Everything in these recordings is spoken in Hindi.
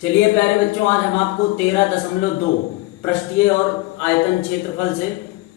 चलिए प्यारे बच्चों, आज हम आपको 13.2 पृष्ठीय और आयतन क्षेत्रफल से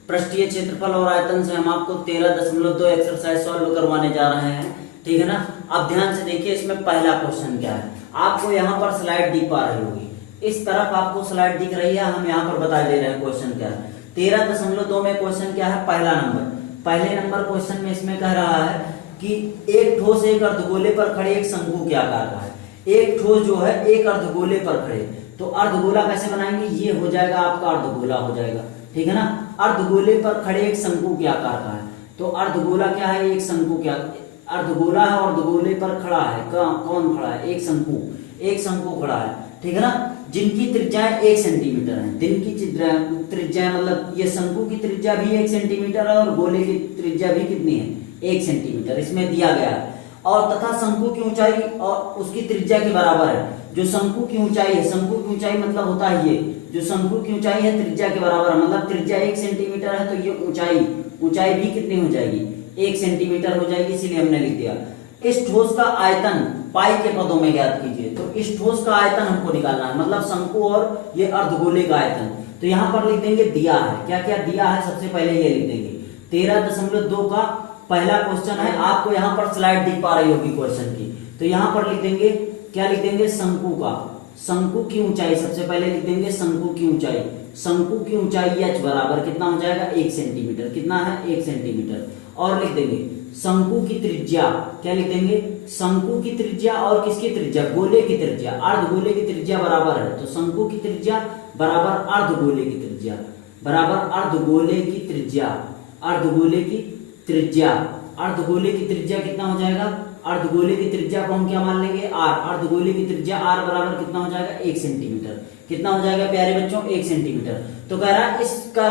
पृष्ठीय क्षेत्रफल और आयतन से हम आपको 13.2 एक्सरसाइज सॉल्व करवाने जा रहे हैं। ठीक है ना। अब ध्यान से देखिए, इसमें पहला क्वेश्चन क्या है। आपको यहाँ पर स्लाइड दिख पा रही होगी, इस तरफ आपको स्लाइड दिख रही है। हम यहाँ पर बता दे रहे हैं क्वेश्चन क्या है। 13.2 में क्वेश्चन क्या है, पहला नंबर। पहले नंबर क्वेश्चन में इसमें कह रहा है कि एक ठोस एक अर्धगोले पर खड़े एक शंकु के आकार का है। एक ठोस जो है एक अर्धगोले पर खड़े, तो अर्धगोला कैसे बनाएंगे, ये हो जाएगा आपका अर्धगोला हो जाएगा। ठीक है ना। अर्धगोले पर खड़े एक शंकु के आकार का है, तो अर्धगोला क्या है, एक शंकु क्या, अर्धगोला है, अर्धगोले पर खड़ा है। कौन खड़ा है, एक शंकु खड़ा है। ठीक है ना। जिनकी त्रिज्याएं 1 सेंटीमीटर है। दिन की त्रिज्या मतलब ये शंकु की त्रिज्या भी 1 सेंटीमीटर है और गोले की त्रिज्या भी कितनी है, 1 सेंटीमीटर इसमें दिया गया है। और तथा शंकु की ऊंचाई और उसकी त्रिज्या के बराबर है। जो शंकु की ऊंचाई है, शंकु की ऊंचाई मतलब होता है ये, जो शंकु की ऊंचाई है त्रिज्या के बराबर है, मतलब त्रिज्या 1 सेंटीमीटर है, तो ये ऊंचाई भी कितनी हो जाएगी, 1 सेंटीमीटर हो जाएगी, इसीलिए हमने लिख दिया। इस ठोस का आयतन पाई के पदों में ज्ञात कीजिए। तो इस ठोस का आयतन हमको निकालना है, मतलब शंकु और ये अर्धगोले का आयतन। तो यहाँ पर लिख देंगे दिया है, क्या क्या दिया है, सबसे पहले ये लिख देंगे। 13.2 का पहला क्वेश्चन है। आपको यहाँ पर स्लाइड दिख पा रही होगी क्वेश्चन की, तो यहाँ पर लिख देंगे, क्या लिख देंगे, शंकु की ऊंचाई। सबसे पहले लिख देंगे शंकु की ऊंचाई h बराबर कितना हो जाएगा, 1 सेंटीमीटर। कितना है, 1 सेंटीमीटर। और लिख देंगे शंकु की त्रिज्या, क्या लिख देंगे, शंकु की त्रिज्या और किसकी त्रिज्या, गोले की त्रिज्या, अर्धगोले की त्रिज्या बराबर है। तो शंकु की त्रिज्या बराबर अर्धगोले की त्रिज्या, अर्धगोले की त्रिज्या कितना हो जाएगा, अर्धगोले की त्रिज्या को हम क्या मान लेंगे, r। अर्धगोले की त्रिज्या r बराबर कितना हो जाएगा, 1 सेंटीमीटर। कितना हो जाएगा प्यारे बच्चों, 1 सेंटीमीटर। तो कह रहा है इसका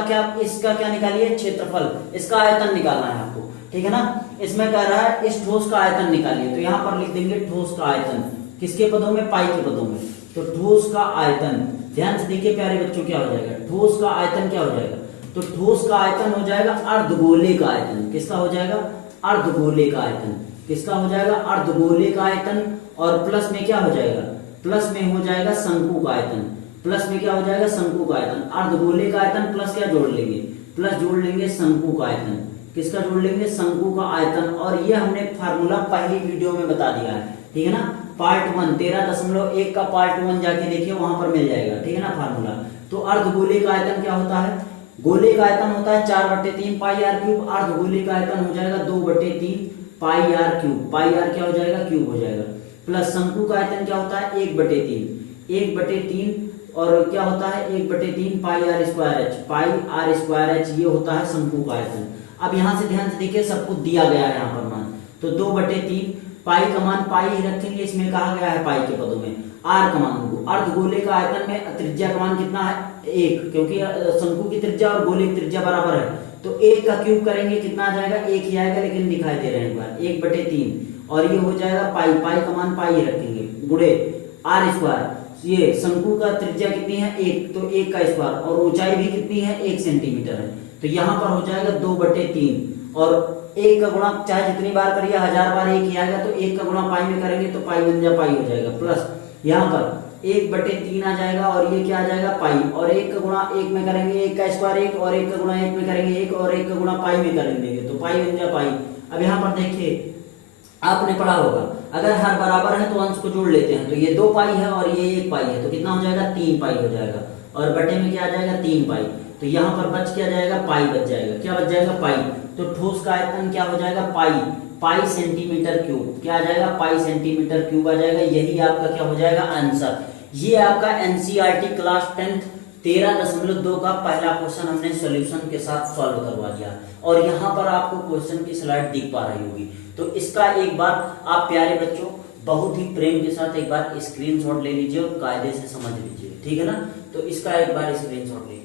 क्या निकालिए, क्षेत्रफल, इसका आयतन निकालना है आपको। ठीक है ना। इसमें कह रहा है इस ठोस का आयतन निकालिए, तो यहाँ पर लिख देंगे ठोस का आयतन, किसके पदों में, पाई के पदों में। तो ठोस का आयतन, ध्यान से देखिए प्यारे बच्चों, क्या हो जाएगा, ठोस का आयतन क्या हो जाएगा, तो ठोस का आयतन हो जाएगा अर्धगोले का आयतन। किसका हो जाएगा, अर्धगोले का आयतन। किसका हो जाएगा, अर्धगोले का आयतन। और प्लस में क्या हो जाएगा, प्लस में हो जाएगा शंकु का आयतन। प्लस में क्या हो जाएगा, शंकु का आयतन। अर्धगोले का आयतन प्लस क्या जोड़ लेंगे, प्लस जोड़ लेंगे शंकु का आयतन। किसका जोड़ लेंगे, शंकु का आयतन। और ये हमने फार्मूला पहली वीडियो में बता दिया है। ठीक है ना। पार्ट 1 13.1 का पार्ट 1 जाके देखिए, वहां पर मिल जाएगा। ठीक है ना फार्मूला। तो अर्धगोले का आयतन क्या होता है, गोले का आयतन होता है 4/3 पाई आर क्यूब। अर्धगोले का आयतन हो जाएगा 2/3 पाई आर क्यूब। पाई आर क्या हो जाएगा, क्यूब हो जाएगा। प्लस शंकु का आयतन क्या होता है, 1/3 और क्या होता है, 1/3 पाई आर स्क्वायर एच। ये होता है शंकु का आयतन। अब यहाँ से ध्यान से देखिए, सब कुछ दिया गया है यहाँ पर मान। तो 2/3 पाई का मान पाई ही रखेंगे, इसमें कहा गया है पाई के पदों में। आर का मान, अर्धगोले का आयतन में त्रिज्या का मान कितना है, 1, क्योंकि शंकु की त्रिज्या और गोले की त्रिज्या बराबर है। तो 1 का क्यूब करेंगे, कितना आ जाएगा, 1 ही आएगा, लेकिन दिखाई दे रहे हैं एक बार, 1/3। और ये हो जाएगा पाई का मान पाई ही रखेंगे, गुणे आर स्क्वायर। ये शंकु का त्रिज्या कितनी है, 1, तो 1 का स्क्वायर। और ऊंचाई भी कितनी है, 1 सेंटीमीटर है। तो यहाँ पर हो जाएगा 2/3। और 1 का गुणा चाहे जितनी बार करिए, 1000 बार 1 ही आएगा, तो 1 का गुणा पाई में करेंगे तो पाई बन जा पाई हो जाएगा। प्लस यहाँ पर 1/3 आ जाएगा, और ये क्या आ जाएगा, पाई। और 1 का गुणा 1 में करेंगे, 1 का स्क्वायर 1, और 1 का गुणा 1 में करेंगे 1, और 1 का गुणा पाई में करेंगे तो पाई बन जा पाई। अब यहाँ पर देखिए, आपने पढ़ा होगा, अगर हर बराबर है तो अंश को जोड़ लेते हैं। तो ये 2 पाई है और ये 1 पाई है, तो कितना हो जाएगा, 3 पाई हो जाएगा। और बटे में क्या आ जाएगा, 3 पाई। तो यहाँ पर बच क्या जाएगा, पाई बच जाएगा। क्या बच जाएगा, पाई। तो ठोस का आयतन क्या हो जाएगा, पाई सेंटीमीटर क्यूब। क्या आ जाएगा, पाई सेंटीमीटर क्यूब आ जाएगा। यही आपका क्या हो जाएगा, आंसर। ये आपका एनसीईआरटी क्लास 10 13.2 का पहला क्वेश्चन हमने सॉल्यूशन के साथ सॉल्व करवा दिया। और यहाँ पर आपको क्वेश्चन की स्लाइड दिख पा रही होगी। तो इसका एक बार आप प्यारे बच्चों बहुत ही प्रेम के साथ एक बार स्क्रीनशॉट ले लीजिए और कायदे से समझ लीजिए। ठीक है ना। तो इसका एक बार स्क्रीनशॉट ले लीजिए।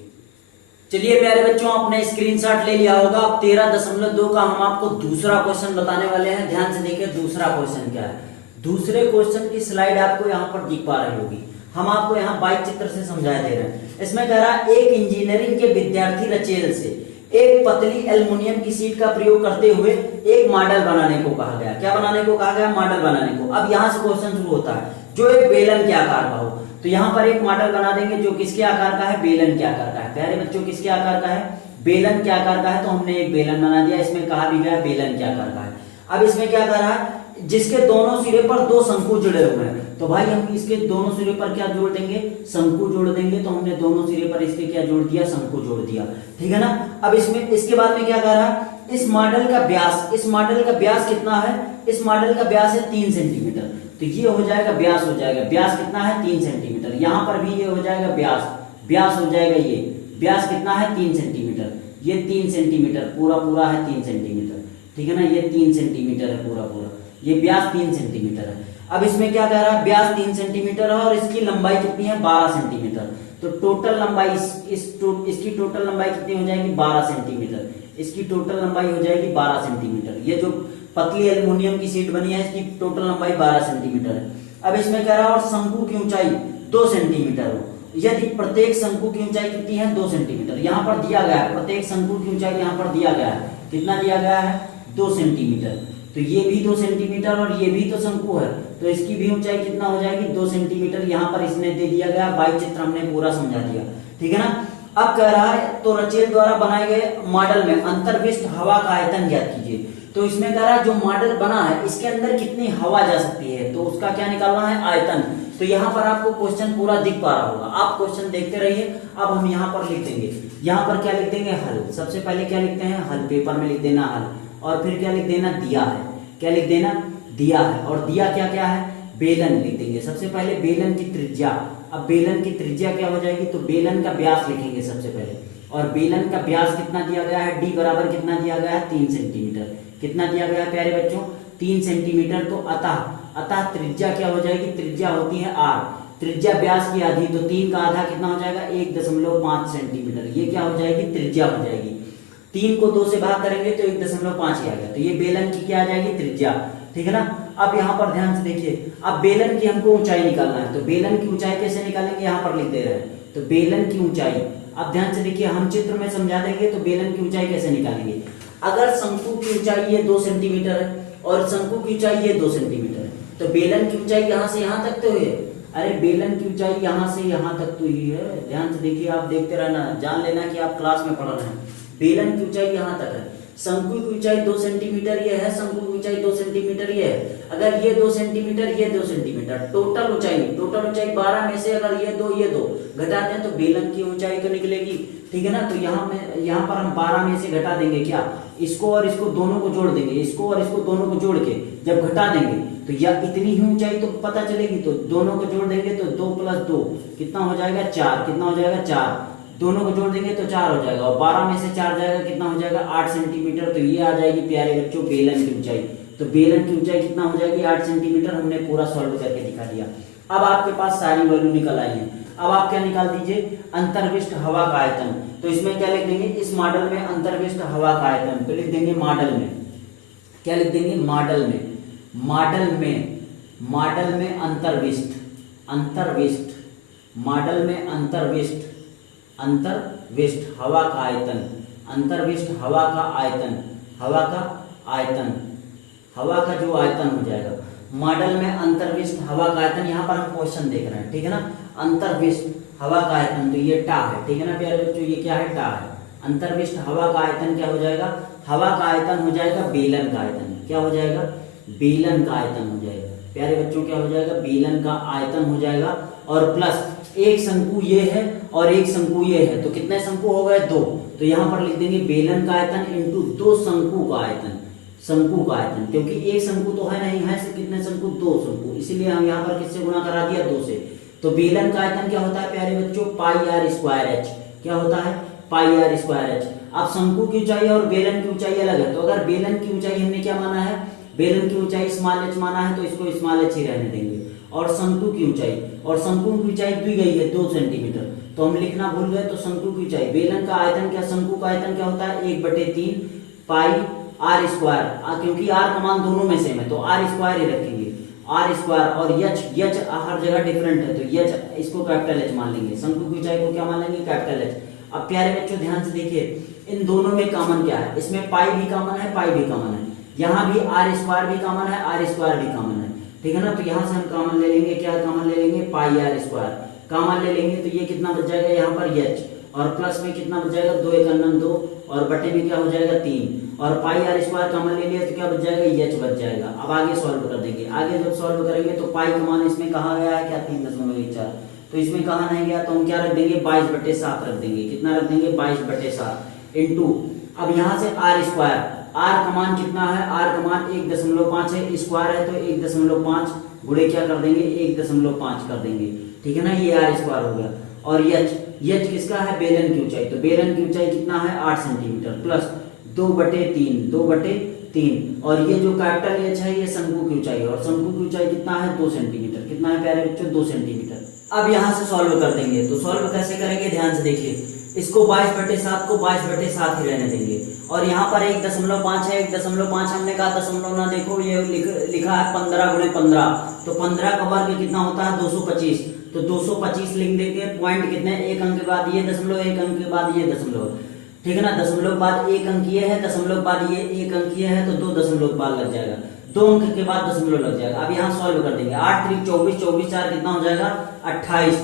चलिए प्यारे बच्चों, आपने स्क्रीनशॉट ले लिया होगा। अब 13.2 का हम आपको दूसरा क्वेश्चन बताने वाले हैं। ध्यान से देखिए दूसरा क्वेश्चन क्या है। दूसरे क्वेश्चन की स्लाइड आपको यहाँ पर दिख पा रही होगी। हम आपको यहाँ बाइक चित्र से समझा दे रहे हैं। इसमें कह रहा है एक इंजीनियरिंग के विद्यार्थी रचेल से एक पतली एल्युमिनियम की शीट का प्रयोग करते हुए एक मॉडल बनाने को कहा गया। क्या बनाने को कहा गया, मॉडल बनाने को। अब यहाँ से क्वेश्चन शुरू होता है, जो एक बेलन के आकार का हो। तो यहाँ पर एक मॉडल बना देंगे जो किसके आकार का है, बेलन के आकार का है। प्यारे बच्चों किसके आकार का है, बेलन के आकार का है। तो हमने एक बेलन बना दिया, इसमें कहा भी गया बेलन के आकार का है। अब इसमें क्या कर रहा है, जिसके दोनों सिरे पर दो शंकु जुड़े हुए हैं, तो भाई हम इसके दोनों सिरे पर क्या जोड़ देंगे, शंकु जोड़ देंगे। तो हमने दोनों सिरे पर इसके क्या जोड़ दिया, शंकु जोड़ दिया, ठीक है ना। अब इसमें इसके बाद में क्या कर रहा है, इस मॉडल का व्यास, इस मॉडल का व्यास कितना है, इस मॉडल का व्यास है 3 सेंटीमीटर। तो ये हो जाएगा व्यास, हो जाएगा व्यास कितना है 3 सेंटीमीटर। यहाँ पर भी ये हो जाएगा व्यास, व्यास हो जाएगा ये व्यास कितना है 3 सेंटीमीटर। ये 3 सेंटीमीटर पूरा पूरा है 3 सेंटीमीटर, ठीक है ना। ये 3 सेंटीमीटर है पूरा पूरा, ये व्यास 3 सेंटीमीटर है। अब इसमें क्या कह रहा है, व्यास 3 सेंटीमीटर है और इसकी लंबाई कितनी है 12 सेंटीमीटर। तो टोटल लंबाई इसकी टोटल लंबाई कितनी हो जाएगी 12 सेंटीमीटर। इसकी टोटल लंबाई हो जाएगी 12 सेंटीमीटर। ये जो पतली एल्युमिनियम की शीट बनी है इसकी टोटल लंबाई 12 सेंटीमीटर है। अब इसमें कह रहा है और शंकु की ऊंचाई 2 सेंटीमीटर हो, यदि प्रत्येक शंकु की ऊंचाई कितनी है 2 सेंटीमीटर। यहाँ पर दिया गया है प्रत्येक शंकु की ऊंचाई, यहाँ पर दिया गया है कितना दिया गया है 2 सेंटीमीटर। तो ये भी 2 सेंटीमीटर और ये भी तो शंकु है, तो इसकी भी ऊंचाई कितना हो जाएगी 2 सेंटीमीटर। यहाँ पर इसने दे दिया गया, बाई चित्र हमने पूरा समझा दिया, ठीक है ना। अब कह रहा है तो रचेल द्वारा बनाए गए मॉडल में अंतर्विष्ट हवा का आयतन ज्ञात कीजिए। तो इसमें कह रहा है जो मॉडल बना है इसके अंदर कितनी हवा जा सकती है, तो उसका क्या निकालना है आयतन। तो यहाँ पर आपको क्वेश्चन पूरा दिख पा रहा होगा, आप क्वेश्चन देखते रहिए। अब हम यहाँ पर लिख देंगे, यहाँ पर क्या लिख देंगे हल। सबसे पहले क्या लिखते हैं हल, पेपर में लिख देना हल, और फिर क्या लिख देना दिया है, क्या लिख देना दिया है। और दिया क्या क्या है, बेलन लिख देंगे। सबसे पहले बेलन की त्रिज्या, अब बेलन की त्रिज्या क्या हो जाएगी, तो बेलन का व्यास लिखेंगे सबसे पहले। और बेलन का व्यास कितना दिया गया है, डी बराबर कितना दिया गया है 3 सेंटीमीटर। कितना दिया गया है प्यारे बच्चों 3 सेंटीमीटर। तो अतः त्रिज्या क्या हो जाएगी, त्रिज्या होती है r, त्रिज्या व्यास की आधी, तो 3 का आधा कितना हो जाएगा 1.5 सेंटीमीटर। ये क्या हो जाएगी त्रिज्या हो जाएगी। 3 को 2 से भाग करेंगे तो 1.5 ही आ गया। तो ये बेलन की क्या आ जाएगी त्रिज्या, ठीक है ना। अब यहाँ पर ध्यान से देखिए, अब बेलन की हमको ऊंचाई निकालना है। तो बेलन की ऊंचाई कैसे निकालेंगे, यहाँ पर लिख दे रहे हैं। तो बेलन की ऊंचाई, अब ध्यान से देखिए हम चित्र में समझा देंगे तो बेलन की ऊंचाई कैसे निकालेंगे। अगर शंकु की ऊंचाई ये 2 सेंटीमीटर है और शंकु की ऊंचाई ये 2 सेंटीमीटर है, तो बेलन की ऊंचाई यहाँ से यहाँ तक तो है। अरे बेलन की ऊंचाई यहाँ से यहाँ तक तो ही है। ध्यान से देखिए, आप देखते रहना, जान लेना कि आप क्लास में पढ़ रहे हैं। बेलन की ऊंचाई यहाँ तक है, शंकु की ऊंचाई 2 सेंटीमीटर ये है, शंकु की ऊंचाई 2 सेंटीमीटर ये है। अगर ये 2 सेंटीमीटर ये 2 सेंटीमीटर, टोटल ऊंचाई 12 में से अगर ये 2 घटाते हैं तो बेलन की ऊंचाई तो निकलेगी, ठीक है ना। तो यहाँ पर हम 12 में से घटा देंगे क्या, इसको और इसको दोनों को जोड़ देंगे, इसको और इसको दोनों को जोड़ के जब घटा देंगे तो या इतनी ही ऊंचाई तो पता चलेगी। तो दोनों को जोड़ देंगे तो 2 + 2 कितना हो जाएगा 4, कितना हो जाएगा 4, दोनों को जोड़ देंगे तो 4 हो जाएगा, और 12 में से 4 जाएगा कितना हो जाएगा 8 सेंटीमीटर। तो ये आ जाएगी प्यारे बच्चों बेलन की ऊंचाई। तो बेलन की ऊंचाई कितना हो जाएगी 8 सेंटीमीटर। हमने पूरा सॉल्व करके दिखा दिया। अब आपके पास सारी वैल्यू निकल आई है। अब आप क्या निकाल दीजिए, अंतर्विष्ट हवा का आयतन। तो इसमें क्या लिख देंगे, इस मॉडल में अंतर्विष्ट हवा का आयतन, तो लिख देंगे मॉडल में, क्या लिख देंगे मॉडल में, मॉडल में अंतर्विष्ट, मॉडल में अंतर्विष्ट हवा का आयतन, अंतर्विष्ट हवा का आयतन, हवा का जो आयतन हो जाएगा मॉडल में अंतर्विष्ट हवा का आयतन। यहाँ पर हम क्वेश्चन देख रहे हैं, ठीक है ना। अंतर्विष्ट हवा का आयतन, तो ये टा है, ठीक है ना प्यारे बच्चों, ये क्या है टा है। अंतर्विष्ट हवा का आयतन क्या हो जाएगा, हवा का आयतन हो जाएगा बेलन का आयतन। क्या हो जाएगा, बेलन का आयतन हो जाएगा प्यारे बच्चों, क्या हो जाएगा बेलन का आयतन हो जाएगा। और प्लस एक शंकु ये है और एक शंकु ये है, तो कितने शंकु हो गए 2। तो यहाँ पर लिख देंगे बेलन का आयतन इंटू 2 शंकु का आयतन, शंकु का आयतन, क्योंकि एक शंकु तो है नहीं, है सिर्फ कितने शंकु 2 शंकु, इसीलिए हम यहाँ पर किससे गुणा करा दिया 2 से। तो बेलन का आयतन क्या होता है प्यारे बच्चों πr²h, क्या होता है πr²h। अब शंकु की ऊंचाई और बेलन की ऊंचाई अलग है, तो अगर बेलन की ऊंचाई हमने क्या माना है, बेलन की ऊंचाई स्मॉल h माना है, तो इसको स्मॉल h ही रहने देंगे। और शंकु की ऊंचाई, और शंकु की ऊंचाई दी गई है 2 सेंटीमीटर, तो हम लिखना भूल गए। तो शंकु की ऊंचाई, बेलन का आयतन क्या, शंकु का आयतन क्या होता है 1/3 πr², क्योंकि r का मान दोनों में सेम है तो r² ही रखेंगे, r²। और h हर जगह डिफरेंट है, तो h इसको कैपिटल H मान लेंगे, शंकु की ऊंचाई को क्या मान लेंगे कैपिटल H। अब प्यारे बच्चों ध्यान से देखिए, इन दोनों में कॉमन क्या है, इसमें पाई भी कॉमन है, पाई भी कॉमन है, यहाँ भी r² भी कॉमन है, r² भी कॉमन है, ठीक है ना। तो यहाँ से हम कॉमन ले लेंगे, क्या कॉमन ले लेंगे πr²। का मान ले लेंगे तो ये कितना बच जाएगा यहाँ पर h, और प्लस में कितना बच जाएगा 2 1 9 2, और बटे में क्या हो जाएगा 3, और पाई आर स्क्वायर का मान ले लिया तो क्या बच जाएगा h बच जाएगा। अब आगे सॉल्व कर देंगे। आगे जब सॉल्व करेंगे तो पाई का मान इसमें कहा गया है क्या 3.14, तो इसमें कहा नहीं गया तो हम क्या रख देंगे 22/7 रख देंगे। कितना रख देंगे 22/7 इंटू, अब यहाँ से आर स्क्वायर, आर का मान कितना है, आर का मान 1.5 है, स्क्वायर है तो 1.5 गुणे क्या कर देंगे 1.5 कर देंगे, ठीक है ना, ये आर स्क्वायर हो गया। और एच किसका है, बेलन की ऊंचाई, तो बेलन की ऊंचाई कितना है 8 सेंटीमीटर प्लस 2/3, और ये जो कैपिटल एच है ये शंकु की ऊंचाई है, और शंकु की ऊंचाई कितना है 2 सेंटीमीटर। कितना है प्यारे बच्चों 2 सेंटीमीटर। अब यहाँ से सॉल्व कर देंगे, तो सॉल्व कैसे करेंगे ध्यान से देखिए, इसको 22/7 को 22/7 ही रहने देंगे, और यहाँ पर 1.5 है, 1.5 हमने कहा दशमलव ना देखो, ये लिखा है 15 × 15, तो 15 का वर्ग कितना होता है 225, तो 225 लिख देंगे। पॉइंट कितने, एक अंक के बाद ये दशमलव, एक अंक के बाद ये दशमलव, ठीक है ना, दशमलव के बाद एक अंक ये है, दशमलव के बाद ये एक अंक ये है, तो 2 दशमलव के बाद लग जाएगा, 2 अंक के बाद दशमलव लग जाएगा। अब यहाँ सॉल्व कर देंगे, 8 3 24, 24 4 कितना हो जाएगा 28,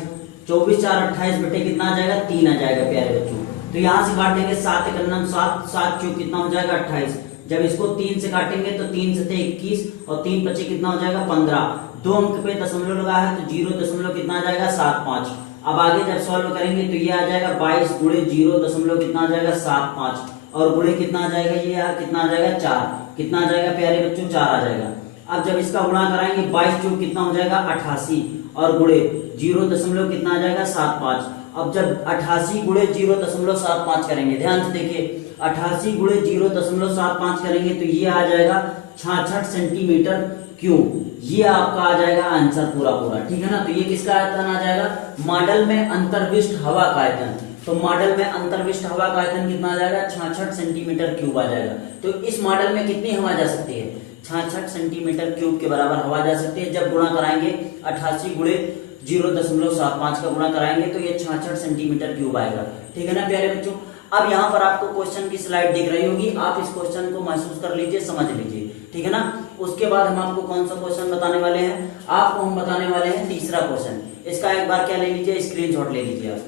24 4 28 बटे कितना आ जाएगा 3 आ जाएगा प्यारे बच्चों। तो यहाँ से काटेंगे 7 1 9 7, 7 4 कितना हो जाएगा 28, जब इसको 3 से काटेंगे तो 3 से 21, और 3 5 कितना हो जाएगा 15, 2 अंक पे दशमलव लगा है तो 0 दशमलव कितना आ जाएगा 75। अब आगे जब सॉल्व करेंगे तो ये आ जाएगा 22 गुणे 0 दशमलव कितना आ जाएगा 75, और गुणे कितना आ जाएगा ये कितना आ जाएगा 4, कितना आ जाएगा प्यारे बच्चों 4 आ जाएगा। अब जब इसका गुणा कराएंगे 22 4 कितना हो जाएगा 88, और गुणे 0 दशमलव कितना आ जाएगा 75। अब जब 88 गुणे 0.75 करेंगे, ध्यान से देखिए 88 गुणे 0.75 करेंगे तो ये आ जाएगा 66 सेंटीमीटर क्यूब, ये आपका आ जाएगा आंसर पूरा पूरा, ठीक है ना। तो ये किसका आयतन आ जाएगा, मॉडल में अंतर्विष्ट हवा का आयतन, तो मॉडल में अंतर्विष्ट हवा का आयतन कितना आ जाएगा 66 सेंटीमीटर क्यूब आ जाएगा। तो इस मॉडल में कितनी हवा जा सकती है 66 सेंटीमीटर क्यूब के बराबर हवा जा सकती है। जब गुणा कराएंगे 88 गुणे 0.75 का गुणा कराएंगे तो ये 66 सेंटीमीटर क्यूब आएगा, ठीक है ना प्यारे बच्चों। अब यहाँ पर आपको क्वेश्चन की स्लाइड दिख रही होगी, आप इस क्वेश्चन को महसूस कर लीजिए, समझ लीजिए, ठीक है ना। उसके बाद हम आपको कौन सा क्वेश्चन बताने वाले हैं, आपको हम बताने वाले हैं तीसरा क्वेश्चन। इसका एक बार क्या ले लीजिए, स्क्रीनशॉट ले लीजिए आप।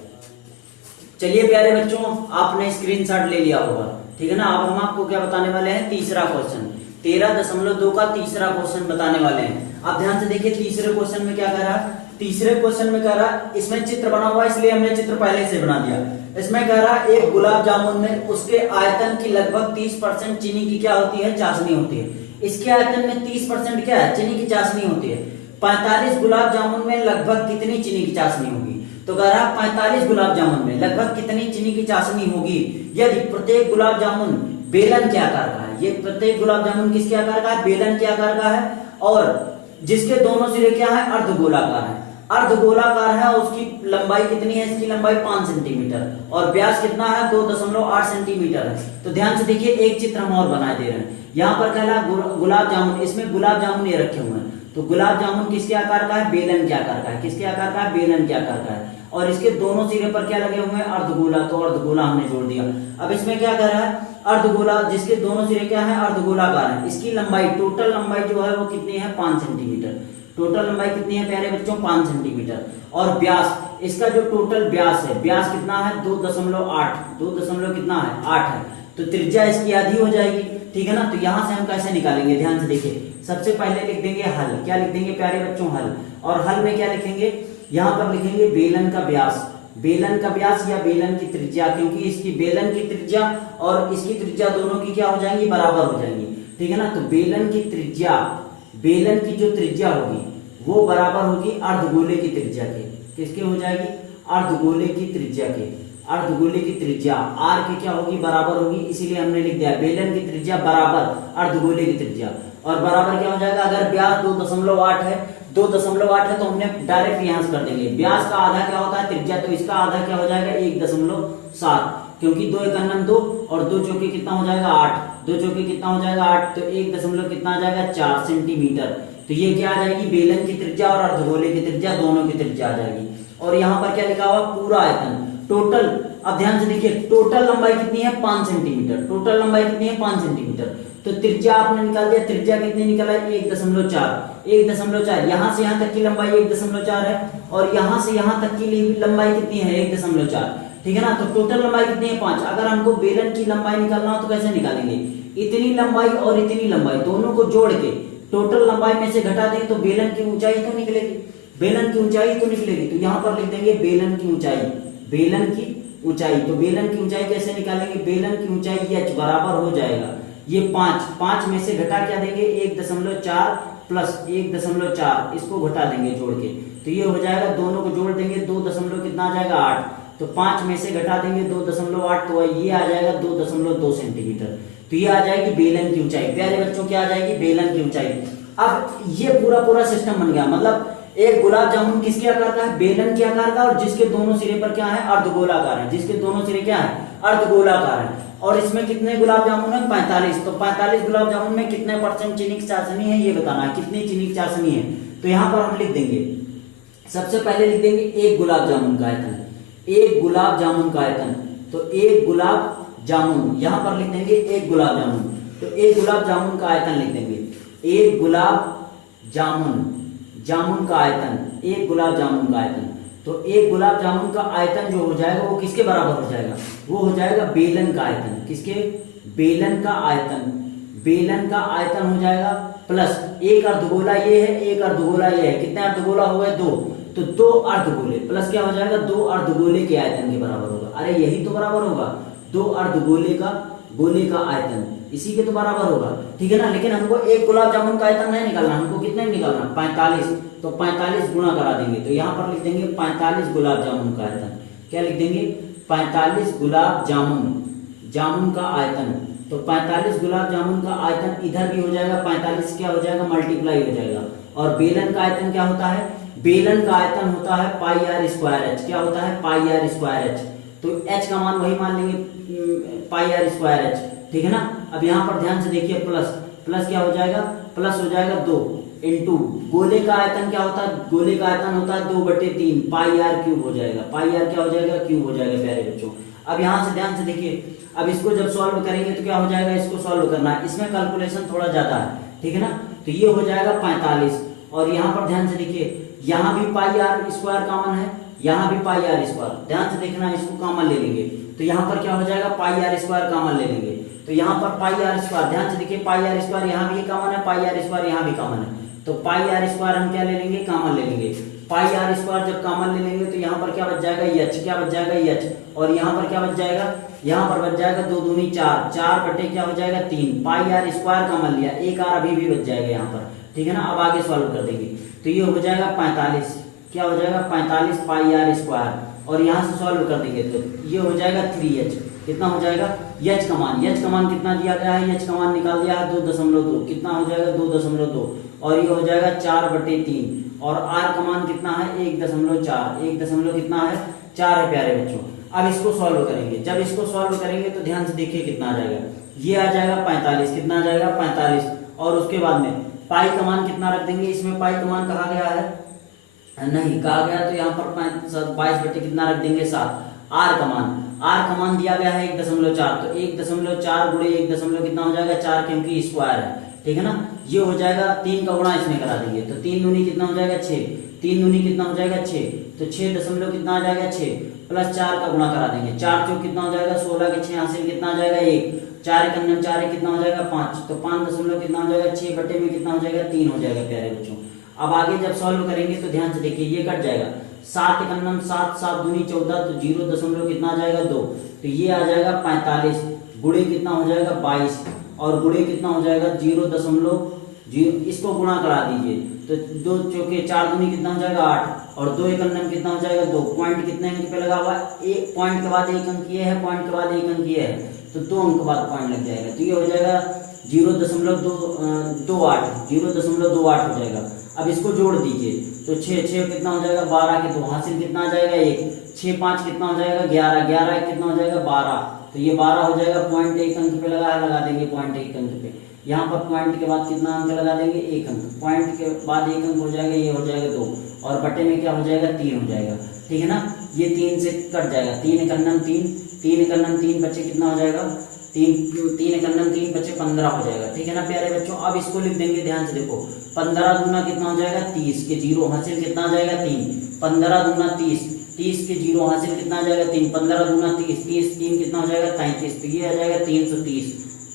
चलिए प्यारे बच्चों, आपने स्क्रीनशॉट ले लिया होगा, ठीक है ना। अब हम आपको क्या बताने वाले हैं, तीसरा क्वेश्चन, 13.2 का तीसरा क्वेश्चन बताने वाले हैं। आप ध्यान से देखिए तीसरे क्वेश्चन में क्या कह रहा है, तीसरे क्वेश्चन में कह रहा है, इसमें चित्र बना हुआ है इसलिए हमने चित्र पहले से बना दिया। इसमें कह रहा है एक गुलाब जामुन में उसके आयतन की लगभग 30% चीनी की क्या होती है, चाशनी होती है। इसके आयतन में 30% क्या है, चीनी की चाशनी होती है। 45 गुलाब जामुन में लगभग कितनी चीनी की चाशनी होगी, तो कह रहा है 45 गुलाब जामुन में लगभग कितनी चीनी की चाशनी होगी यदि प्रत्येक गुलाब जामुन बेलन के आकार का है। ये प्रत्येक गुलाब जामुन किसके आकार का है, बेलन के आकार का है, और जिसके दोनों सिरे क्या है, अर्धगोलाकार है, अर्धगोलाकार है। उसकी लंबाई कितनी है, इसकी लंबाई 5 सेंटीमीटर, और व्यास कितना है 2.8 सेंटीमीटर है। तो ध्यान से देखिए एक चित्र हम और बना दे रहे हैं। यहाँ पर कहला गुलाब जामुन, इसमें गुलाब जामुन ये रखे हुए हैं, तो गुलाब जामुन किसके आकार का है, बेलन के आकार का है। किसके आकार का है, बेलन के आकार का है, और इसके दोनों सिरे पर क्या लगे हुए हैं, अर्धगोला, तो अर्धगोला हमने जोड़ दिया। अब इसमें क्या कह रहा है, अर्धगोला जिसके दोनों सिरे क्या है, अर्धगोलाकार है। इसकी लंबाई, टोटल लंबाई जो है वो कितनी है 5 सेंटीमीटर, टोटल लंबाई कितनी है प्यारे बच्चों 5 सेंटीमीटर, और व्यास, इसका जो टोटल व्यास है, व्यास कितना है 2.8, 2 कितना है 8 है, तो त्रिज्या इसकी आधी हो जाएगी, ठीक है ना। तो यहां से हम कैसे निकालेंगे, ध्यान से देखिए। सबसे पहले लिख देंगे हल, क्या लिख देंगे प्यारे बच्चों हल, और हल में क्या लिखेंगे, यहाँ पर लिखेंगे बेलन का व्यास, बेलन का व्यास या बेलन की त्रिज्या, क्योंकि इसकी बेलन की त्रिज्या और इसकी त्रिज्या दोनों की क्या हो जाएंगी, बराबर हो जाएंगी, ठीक है ना। तो बेलन की त्रिज्या, बेलन की जो त्रिज्या होगी वो बराबर होगी अर्धगोले की त्रिज्या के, किसके हो जाएगी, अर्धगोले की त्रिज्या के। अर्धगोले की त्रिज्या आर की क्या होगी, बराबर होगी, इसीलिए हमने लिख दिया बेलन की त्रिज्या बराबर अर्धगोले की त्रिज्या। और बराबर क्या हो जाएगा, अगर व्यास 2.8 है, 2.8 है तो हमने डायरेक्ट यहां से कर देंगे। व्यास का आधा क्या होता है त्रिज्या, तो इसका आधा क्या हो जाएगा 1.7, क्योंकि 2 1 9 2 और 2 चौके कितना हो जाएगा 8, 2 चौके कितना हो जाएगा 8, तो 1 दशमलव कितना आ जाएगा 4 सेंटीमीटर। तो ये क्या आ जाएगी, बेलन की त्रिज्या और अर्धगोले की त्रिज्या दोनों की त्रिज्या आ जाएगी। और यहाँ पर क्या लिखा हुआ, पूरा आयतन टोटल। अब ध्यान से देखिए टोटल लंबाई कितनी है 5 सेंटीमीटर, टोटल लंबाई कितनी है 5 सेंटीमीटर, तो त्रिज्या आपने निकाल दिया, त्रिज्या कितनी निकला है 1.4, 1.4, यहाँ से यहाँ तक की लंबाई 1.4 है और यहाँ से यहाँ तक की लंबाई कितनी है 1.4, ठीक है ना। तो टोटल लंबाई कितनी है 5। अगर हमको बेलन की लंबाई निकालना हो तो कैसे निकालेंगे, इतनी लंबाई और इतनी लंबाई दोनों को जोड़ के टोटल लंबाई में से घटा देंगे तो बेलन की ऊंचाई तो निकलेगी, बेलन की ऊंचाई तो निकलेगी। तो यहाँ पर लिख देंगे बेलन की ऊंचाई, बेलन की ऊंचाई। तो बेलन की ऊंचाई कैसे निकालेंगे, बेलन की ऊंचाई h बराबर हो जाएगा ये 5 में से घटा क्या देंगे 1.4 प्लस 1.4, इसको घटा देंगे जोड़ के, तो ये हो जाएगा, दोनों को जोड़ देंगे 2 दशमलव कितना आ जाएगा 8, तो 5 में से घटा देंगे 2.8, तो ये आ जाएगा 2.2 सेंटीमीटर। तो ये आ जाएगी बेलन की ऊंचाई। प्यारे बच्चों क्या आ जाएगी, बेलन की ऊंचाई। अब ये पूरा सिस्टम बन गया, मतलब एक गुलाब जामुन किसके आकार का है, बेलन के आकार का, और जिसके दोनों सिरे पर क्या है अर्धगोलाकार है, जिसके दोनों सिरे क्या है अर्धगोलाकार है। और इसमें कितने गुलाब जामुन है 45। तो 45 गुलाब जामुन में कितने % चीनी की चाशनी है ये बताना है, कितनी चीनी की चाशनी है। तो यहाँ पर हम लिख देंगे, सबसे पहले लिख देंगे एक गुलाब जामुन का आयतन, एक गुलाब जामुन का आयतन। तो एक गुलाब जामुन, यहाँ पर लिख देंगे एक गुलाब जामुन, तो एक गुलाब जामुन का आयतन लिख देंगे, एक गुलाब जामुन का आयतन, एक गुलाब जामुन का आयतन। तो एक गुलाब जामुन का आयतन जो हो जाएगा वो किसके बराबर हो जाएगा, वो हो जाएगा बेलन का आयतन, किसके, बेलन का आयतन, बेलन का आयतन हो जाएगा प्लस एक अर्धगोला ये है, एक अर्धगोला ये है, कितने अर्धगोला हो गए 2, तो 2 अर्धगोले प्लस क्या हो जाएगा 2 अर्धगोले के आयतन के बराबर होगा। अरे यही तो बराबर होगा 2 अर्धगोले का गोले का आयतन, इसी के तो बराबर होगा, ठीक है ना। लेकिन हमको एक गुलाब जामुन का आयतन नहीं निकालना, हमको कितना निकालना 45, तो 45 गुणा करा देंगे। तो यहाँ पर लिख देंगे 45 गुलाब जामुन का आयतन, क्या लिख देंगे 45 गुलाब जामुन का आयतन। तो 45 गुलाब जामुन का आयतन इधर भी हो जाएगा, 45 क्या हो जाएगा मल्टीप्लाई हो जाएगा। और बेलन का आयतन क्या होता है, बेलन का आयतन होता है पाई आर स्क्वायर एच, क्या होता है पाई आर स्क्वायर एच। तो एच का मान वही मान लेंगे पाई आर स्क्वायर एच, ठीक है ना। अब यहाँ पर ध्यान से देखिए प्लस क्या हो जाएगा, प्लस हो जाएगा 2 इंटू गोले का आयतन क्या होता है, गोले का आयतन होता है 2/3 पाई आर क्यूब हो जाएगा, पाई आर क्या हो जाएगा क्यूब हो जाएगा प्यारे बच्चों। अब यहाँ से ध्यान से देखिए, अब इसको जब सॉल्व करेंगे तो क्या हो जाएगा, इसको सॉल्व करना है, इसमें कैलकुलेशन थोड़ा ज्यादा है, ठीक है ना। तो ये हो जाएगा 45, और यहाँ पर ध्यान से देखिए, यहाँ भी पाई आर स्क्वायर कॉमन है, यहाँ भी पाई आर स्क्वायर, ध्यान से देखना, इसको कॉमन ले लेंगे तो यहाँ पर क्या हो जाएगा पाई आर स्क्वायर कॉमन ले लेंगे। तो यहाँ पर पाई आर स्क्वायर, ध्यान से देखिए पाई आर स्क्वायर यहाँ भी कॉमन है, पाई आर स्क्वायर यहाँ भी कॉमन है, तो पाई आर स्क्वायर हम क्या ले लेंगे कॉमन ले लेंगे। पाई आर स्क्वायर जब कॉमन ले लेंगे तो यहाँ पर क्या बच जाएगा एच, क्या बच जाएगा एच, और यहाँ पर क्या बच जाएगा, यहाँ पर बच जाएगा 2 दूनी 4, 4 बटे क्या हो जाएगा 3, पाई आर स्क्वायर कॉमन लिया, एक आर अभी भी बच जाएगा यहाँ पर, ठीक है ना। अब आगे सॉल्व कर देंगे तो ये हो जाएगा 45, क्या हो जाएगा 45 पाई आर स्क्वायर, और यहाँ से सॉल्व कर देंगे तो ये हो जाएगा 3h, कितना हो जाएगा एच का मान कितना दिया गया है, एच का मान निकाल दिया है 2.2, कितना हो जाएगा 2.2, और ये हो जाएगा 4/3, और आर का मान कितना है 1.4, 1 कितना है 4 है प्यारे बच्चों। अब इसको सॉल्व करेंगे, जब इसको सॉल्व करेंगे तो ध्यान से देखिए कितना आ जाएगा, ये आ जाएगा 45, कितना आ जाएगा 45, और उसके बाद में पाई का मान कितना रख देंगे, इसमें पाई का मान कहा गया है नहीं कहा गया, तो यहाँ पर 22 बटे कितना रख देंगे 7। आर का मान दिया गया है 1.4, तो 1.4 गुणे 1 कितना हो जाएगा 4, क्योंकि स्क्वायर है, ठीक है ना। ये हो जाएगा 3 का गुणा इसमें करा देंगे तो 3 दूनी कितना हो जाएगा 6, 3 दूनी कितना हो जाएगा 6, तो 6 दशमलव कितना आ जाएगा 6 प्लस 4 का गुणा करा देंगे, 4 चौक कितना हो जाएगा 16 के 6 हासिल कितना आ जाएगा 1, 4 1 4 कितना हो जाएगा 5, तो 5 दशमलव कितना हो जाएगा 6 बटे में कितना हो जाएगा 3 हो जाएगा प्यारे बच्चों। अब आगे जब सॉल्व करेंगे तो ध्यान से देखिए ये कट जाएगा, 7 1 7, 7 दूनी 14, तो 0 दशमलव कितना आ जाएगा 2, तो ये आ जाएगा 45 गुणे कितना हो जाएगा 22, और गुणे कितना हो जाएगा 0.0, इसको गुणा करा दीजिए तो 2 चौके 4 दूनी कितना हो जाएगा 8, और 2 1 कितना हो जाएगा 2, पॉइंट कितने अंक पे लगा हुआ है, एक पॉइंट के बाद एक अंक ये है, पॉइंट के बाद एक अंक ये है, तो 2 अंक के बाद पॉइंट लग जाएगा, तो ये हो जाएगा 0.28 हो जाएगा। अब इसको जोड़ दीजिए तो 6 कितना हो जाएगा 12 के 2 हासिल कितना आ जाएगा 1, 6 5 कितना हो जाएगा 11, 11 कितना हो जाएगा 12, तो ये 12 हो जाएगा, पॉइंट 1 अंक पे लगा देंगे, पॉइंट 1 अंक पे, यहाँ पर पॉइंट के बाद कितना अंक लगा देंगे 1 अंक, पॉइंट के बाद 1 अंक हो जाएगा, ये हो जाएगा 2, और बटे में क्या हो जाएगा 3 हो जाएगा, ठीक है ना। ये 3 से कट जाएगा, 3 1 3 बच्चे कितना हो जाएगा 3 1 3 बच्चे 15 हो जाएगा, ठीक है ना प्यारे बच्चों। अब इसको लिख देंगे, ध्यान से देखो 15 दूना कितना हो जाएगा 30 के जीरो हासिल कितना आ जाएगा 3, 15 दूना 30, 30 के जीरो हासिल कितना आ जाएगा 3, 15 दूना 30, 30 3 कितना हो जाएगा 33, तो ये आ जाएगा 330,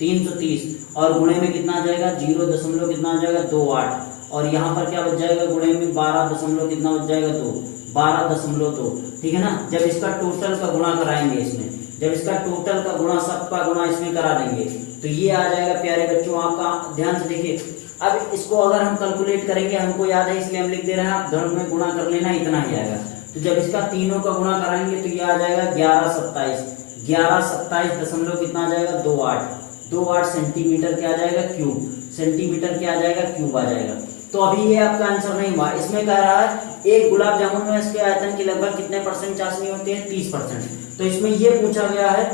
330 और गुणे में कितना आ जाएगा 0 दशमलव कितना आ जाएगा 28 और यहाँ पर क्या बच जाएगा गुणे में 12 दशमलव कितना बच जाएगा 2, 12.2, ठीक है ना। जब इसका टोटल का गुणा कराएंगे इसमें, जब इसका टोटल का गुणा सबका गुणा इसमें करा देंगे तो ये आ जाएगा प्यारे बच्चों आपका, ध्यान से देखिए। अब इसको अगर हम कैलकुलेट करेंगे, हमको याद है इसलिए हम लिख दे रहे हैं, आप धर्म में गुणा कर लेना, इतना ही आएगा। तो जब इसका तीनों का गुणा कराएंगे तो ये आ जाएगा 1127 दशमलव कितना आ जाएगा 28 सेंटीमीटर क्या आ जाएगा क्यूब, सेंटीमीटर क्या आ जाएगा क्यूब आ जाएगा। तो अभी ये आपका आंसर नहीं हुआ, इसमें कह रहा है एक गुलाब जामुन में इसके आयतन की लगभग कितने परसेंट चाशनी होती है 30%। तो इसमें ये पूछा गया है,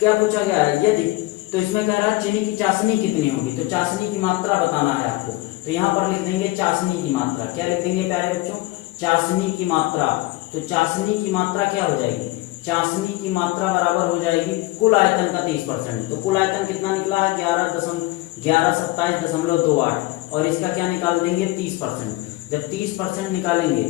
क्या पूछा गया है यदि, तो इसमें कह रहा है चीनी की चाशनी कितनी होगी, तो चाशनी की मात्रा बताना है आपको। तो यहाँ पर लिख देंगे चाशनी की मात्रा, क्या लिख देंगे प्यारे बच्चों, चाशनी की मात्रा। तो चाशनी की मात्रा क्या हो जाएगी, चाशनी की मात्रा बराबर हो जाएगी कुल आयतन का 30%। तो कुल आयतन कितना निकला है 1127.28 और इसका क्या निकाल देंगे 30%। जब 30% निकालेंगे,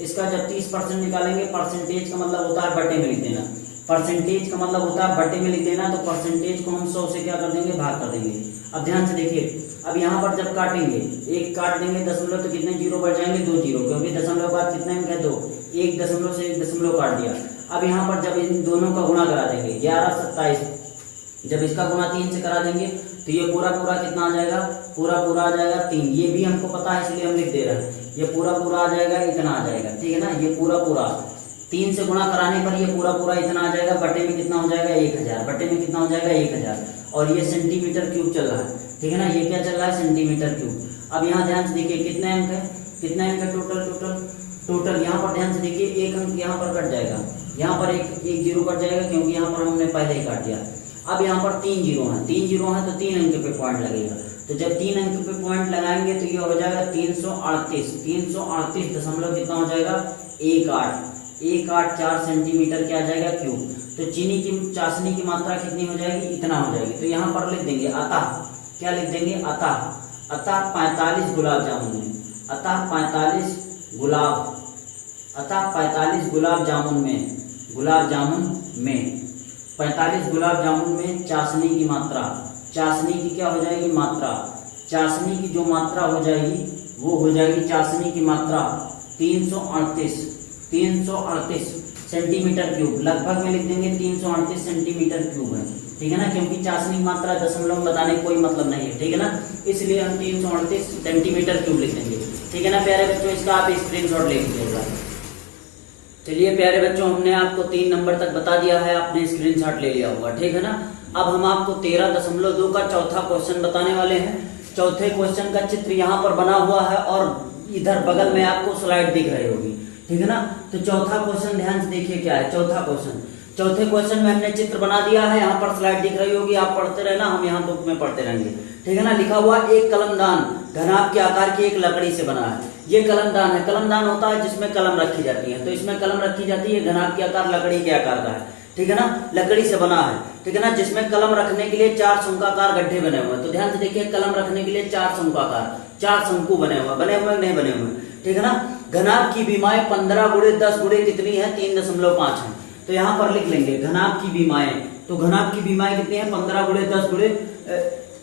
इसका जब 30% निकालेंगे, परसेंटेज का मतलब होता है बटे में लिख देना, परसेंटेज का मतलब होता है बटे में लिख देना। तो परसेंटेज को हम 100 से क्या कर देंगे भाग कर देंगे। अब ध्यान से देखिए, अब यहाँ पर जब काटेंगे, एक काट देंगे दशमलव तो कितने जीरो बढ़ जाएंगे 2 जीरो, क्योंकि दशमलव बाद कितने में 2, 1 दशमलव से 1 दशमलव काट दिया। अब यहाँ पर जब इन दोनों का गुणा करा देंगे 1127, जब इसका गुणा 3 से करा देंगे तो ये पूरा पूरा कितना आ जाएगा, पूरा पूरा आ जाएगा 3। ये भी हमको पता है इसलिए हम लिख दे रहे हैं, ये पूरा पूरा आ जाएगा इतना आ जाएगा, ठीक है ना। ये पूरा पूरा 3 से गुणा कराने पर ये पूरा पूरा इतना आ जाएगा, बटे में कितना हो जाएगा 1000, बटे में कितना हो जाएगा 1000 और ये सेंटीमीटर क्यूब चल रहा है, ठीक है ना। ये क्या चल रहा है सेंटीमीटर क्यूब। अब यहाँ ध्यान से देखिए कितने अंक है, कितने अंक है टोटल यहाँ पर ध्यान से देखिए, एक अंक यहाँ पर कट जाएगा, यहाँ पर एक जीरो कट जाएगा क्योंकि यहाँ पर हमने पहले ही काट दिया। अब यहाँ पर 3 जीरो है, 3 जीरो है तो 3 अंक पे पॉइंट लगेगा। तो जब 3 अंक पे पॉइंट लगाएंगे तो ये हो जाएगा 338 दशमलव कितना हो जाएगा 184 सेंटीमीटर क्या आ जाएगा क्यूब। तो चीनी की चाशनी की मात्रा कितनी हो जाएगी, इतना हो जाएगी। तो यहाँ पर लिख देंगे अतः, क्या लिख देंगे अतः 45 गुलाब जामुन में, अतः 45 गुलाब जामुन में 45 गुलाब जामुन में चाशनी की मात्रा, चाशनी की क्या हो जाएगी मात्रा, चाशनी की जो मात्रा हो जाएगी वो हो जाएगी चाशनी की मात्रा 338 सेंटीमीटर क्यूब, लगभग में लिख देंगे 338 सेंटीमीटर क्यूब है, ठीक है ना, क्योंकि चाशनी की मात्रा दशमलव में बताने कोई मतलब नहीं है, ठीक है ना, इसलिए हम 338 सेंटीमीटर क्यूब लिख देंगे, ठीक है ना प्यारे बच्चों। इसका आप स्क्रीनशॉट ले लीजिएगा। चलिए प्यारे बच्चों, हमने आपको 3 नंबर तक बता दिया है, आपने स्क्रीनशॉट ले लिया होगा, ठीक है ना। अब हम आपको 13.2 का चौथा क्वेश्चन बताने वाले हैं। चौथे क्वेश्चन का चित्र यहाँ पर बना हुआ है और इधर बगल में आपको स्लाइड दिख रही होगी, ठीक है ना। तो चौथा क्वेश्चन ध्यान से देखिए क्या है। चौथे क्वेश्चन में हमने चित्र बना दिया है, यहाँ पर स्लाइड दिख रही होगी, आप पढ़ते रहना, हम यहाँ बुक में पढ़ते रहेंगे, ठीक है ना। लिखा हुआ एक कलमदान घनाभ के आकार की एक लकड़ी से बना है। ये कलमदान है, कलमदान होता है जिसमें कलम रखी जाती है, तो इसमें कलम रखी जाती है, घनाभ के आकार लकड़ी के आकार का है, ठीक है ना, लकड़ी से बना है, ठीक है ना, जिसमें कलम रखने के लिए 4 शंक्वाकार गड्ढे बने हुए हैं। तो ध्यान से देखिए, कलम रखने के लिए 4 शंक्वाकार, 4 शंकु बने हुए नहीं बने हुए, ठीक है ना। घनाभ की विमाएं 15 × 10 × कितनी है 3.5 है। तो यहाँ पर लिख लेंगे घनाभ की विमाएं, तो घनाभ की विमाएं कितनी है 15 × 10 ×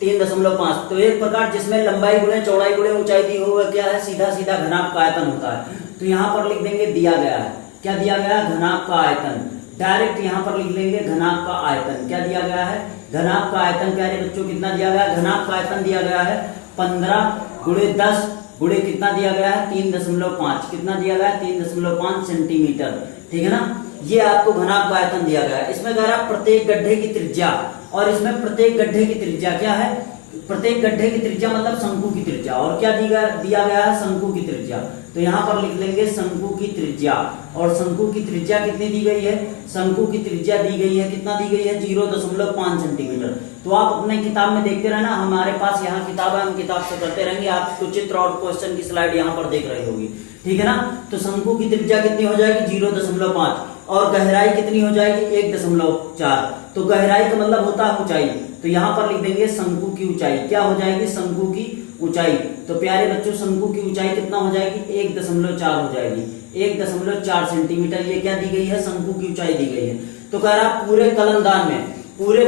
3.5। तो एक प्रकार जिसमें लंबाई गुणे चौड़ाई गुणे ऊंचाई दी हो, क्या है सीधा सीधा घनाभ का आयतन होता है। तो यहाँ पर लिख देंगे दिया गया है, क्या दिया गया है घनाभ का आयतन, डायरेक्ट यहाँ पर लिख लेंगे घनाभ का आयतन, क्या दिया गया है घनाभ का आयतन। प्यारे बच्चों कितना दिया गया है, घनाभ का आयतन दिया गया है 15 × 10 × कितना दिया गया है 3.5, कितना दिया गया है 3.5 सेंटीमीटर, ठीक है ना। ये आपको घनाभ का आयतन दिया गया है। इसमें कह रहा है प्रत्येक गड्ढे की त्रिज्या, और इसमें प्रत्येक गड्ढे की त्रिज्या क्या है, प्रत्येक गड्ढे की त्रिज्या मतलब शंकु की त्रिज्या, और क्या दिया गया है शंकु की त्रिज्या। तो यहाँ पर लिख लेंगे शंकु की त्रिज्या, और शंकु की त्रिज्या कितनी दी गई है, शंकु की त्रिज्या दी गई है, कितना दी गई है 0.5 सेंटीमीटर। तो आप अपने किताब में देखते रहना, हमारे पास यहाँ किताब है, हम किताब से करते रहेंगे, आपको चित्र और क्वेश्चन की स्लाइड यहाँ पर देख रही होगी, ठीक है ना। तो शंकु की त्रिज्या कितनी हो जाएगी 0.5, और गहराई कितनी हो जाएगी 1.4। तो गहराई का मतलब होता है ऊंचाई, तो यहाँ पर लिख देंगे शंकु की ऊंचाई, क्या हो जाएगी शंकु की ऊंचाई, तो प्यारे बच्चों शंकु की ऊंचाई कितना हो जाएगी 1.4 हो जाएगी, 1.4 सेंटीमीटर। ये क्या दी गई है, शंकु की ऊंचाई दी गई है। तो कह रहा पूरे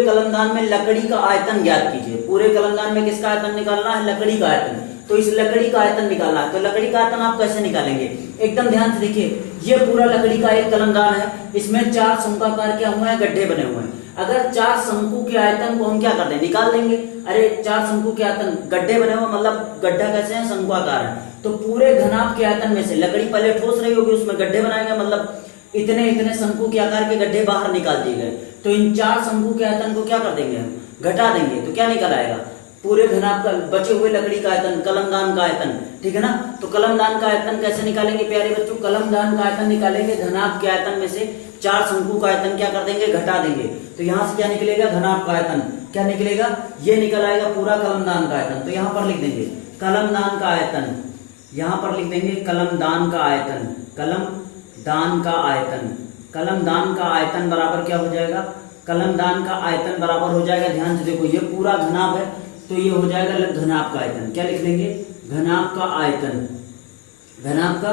कलमदान में लकड़ी का आयतन ज्ञात कीजिए। पूरे कलमदान में किसका आयतन निकालना है, लकड़ी का आयतन। तो इस लकड़ी का आयतन निकालना है, तो लकड़ी का आयतन आप कैसे निकालेंगे, एकदम ध्यान से देखिए। ये पूरा लकड़ी का एक कलमदान है, इसमें 4 शंक्वाकार क्या हुए हैं, गड्ढे बने हुए हैं। अगर 4 शंकु के आयतन को हम क्या करते हैं, निकाल देंगे। अरे 4 शंकु के आयतन, गड्ढे बने हुए मतलब गड्ढा कैसे है, शंक्वाकार है। तो पूरे घनाभ के आयतन में से लकड़ी पहले ठोस रही होगी, उसमें गड्ढे बनाएंगे, मतलब इतने इतने शंकु के आकार के गड्ढे बाहर निकाल दिए गए। तो इन 4 शंकु के आयतन को क्या कर देंगे हम, घटा देंगे। तो क्या निकल आएगा, पूरे घनाभ का बचे हुए लकड़ी का आयतन, कलमदान का आयतन, ठीक है ना। तो कलमदान का आयतन कैसे निकालेंगे प्यारे बच्चों, कलमदान का आयतन निकालेंगे, घनाभ के आयतन में से 4 शंकु का आयतन क्या कर देंगे, घटा देंगे। तो यहाँ से क्या निकलेगा, घनाभ का आयतन क्या निकलेगा, ये निकल आएगा पूरा कलमदान का आयतन। तो यहाँ पर लिख देंगे कलमदान का आयतन, यहाँ पर लिख देंगे कलमदान का आयतन, कलमदान का आयतन, कलमदान का आयतन बराबर क्या हो जाएगा, कलमदान का आयतन बराबर हो जाएगा, ध्यान से देखो ये पूरा घनाभ है तो ये हो जाएगा घनाभ का आयतन। क्या लिख देंगे, घनाभ का आयतन, घनाभ का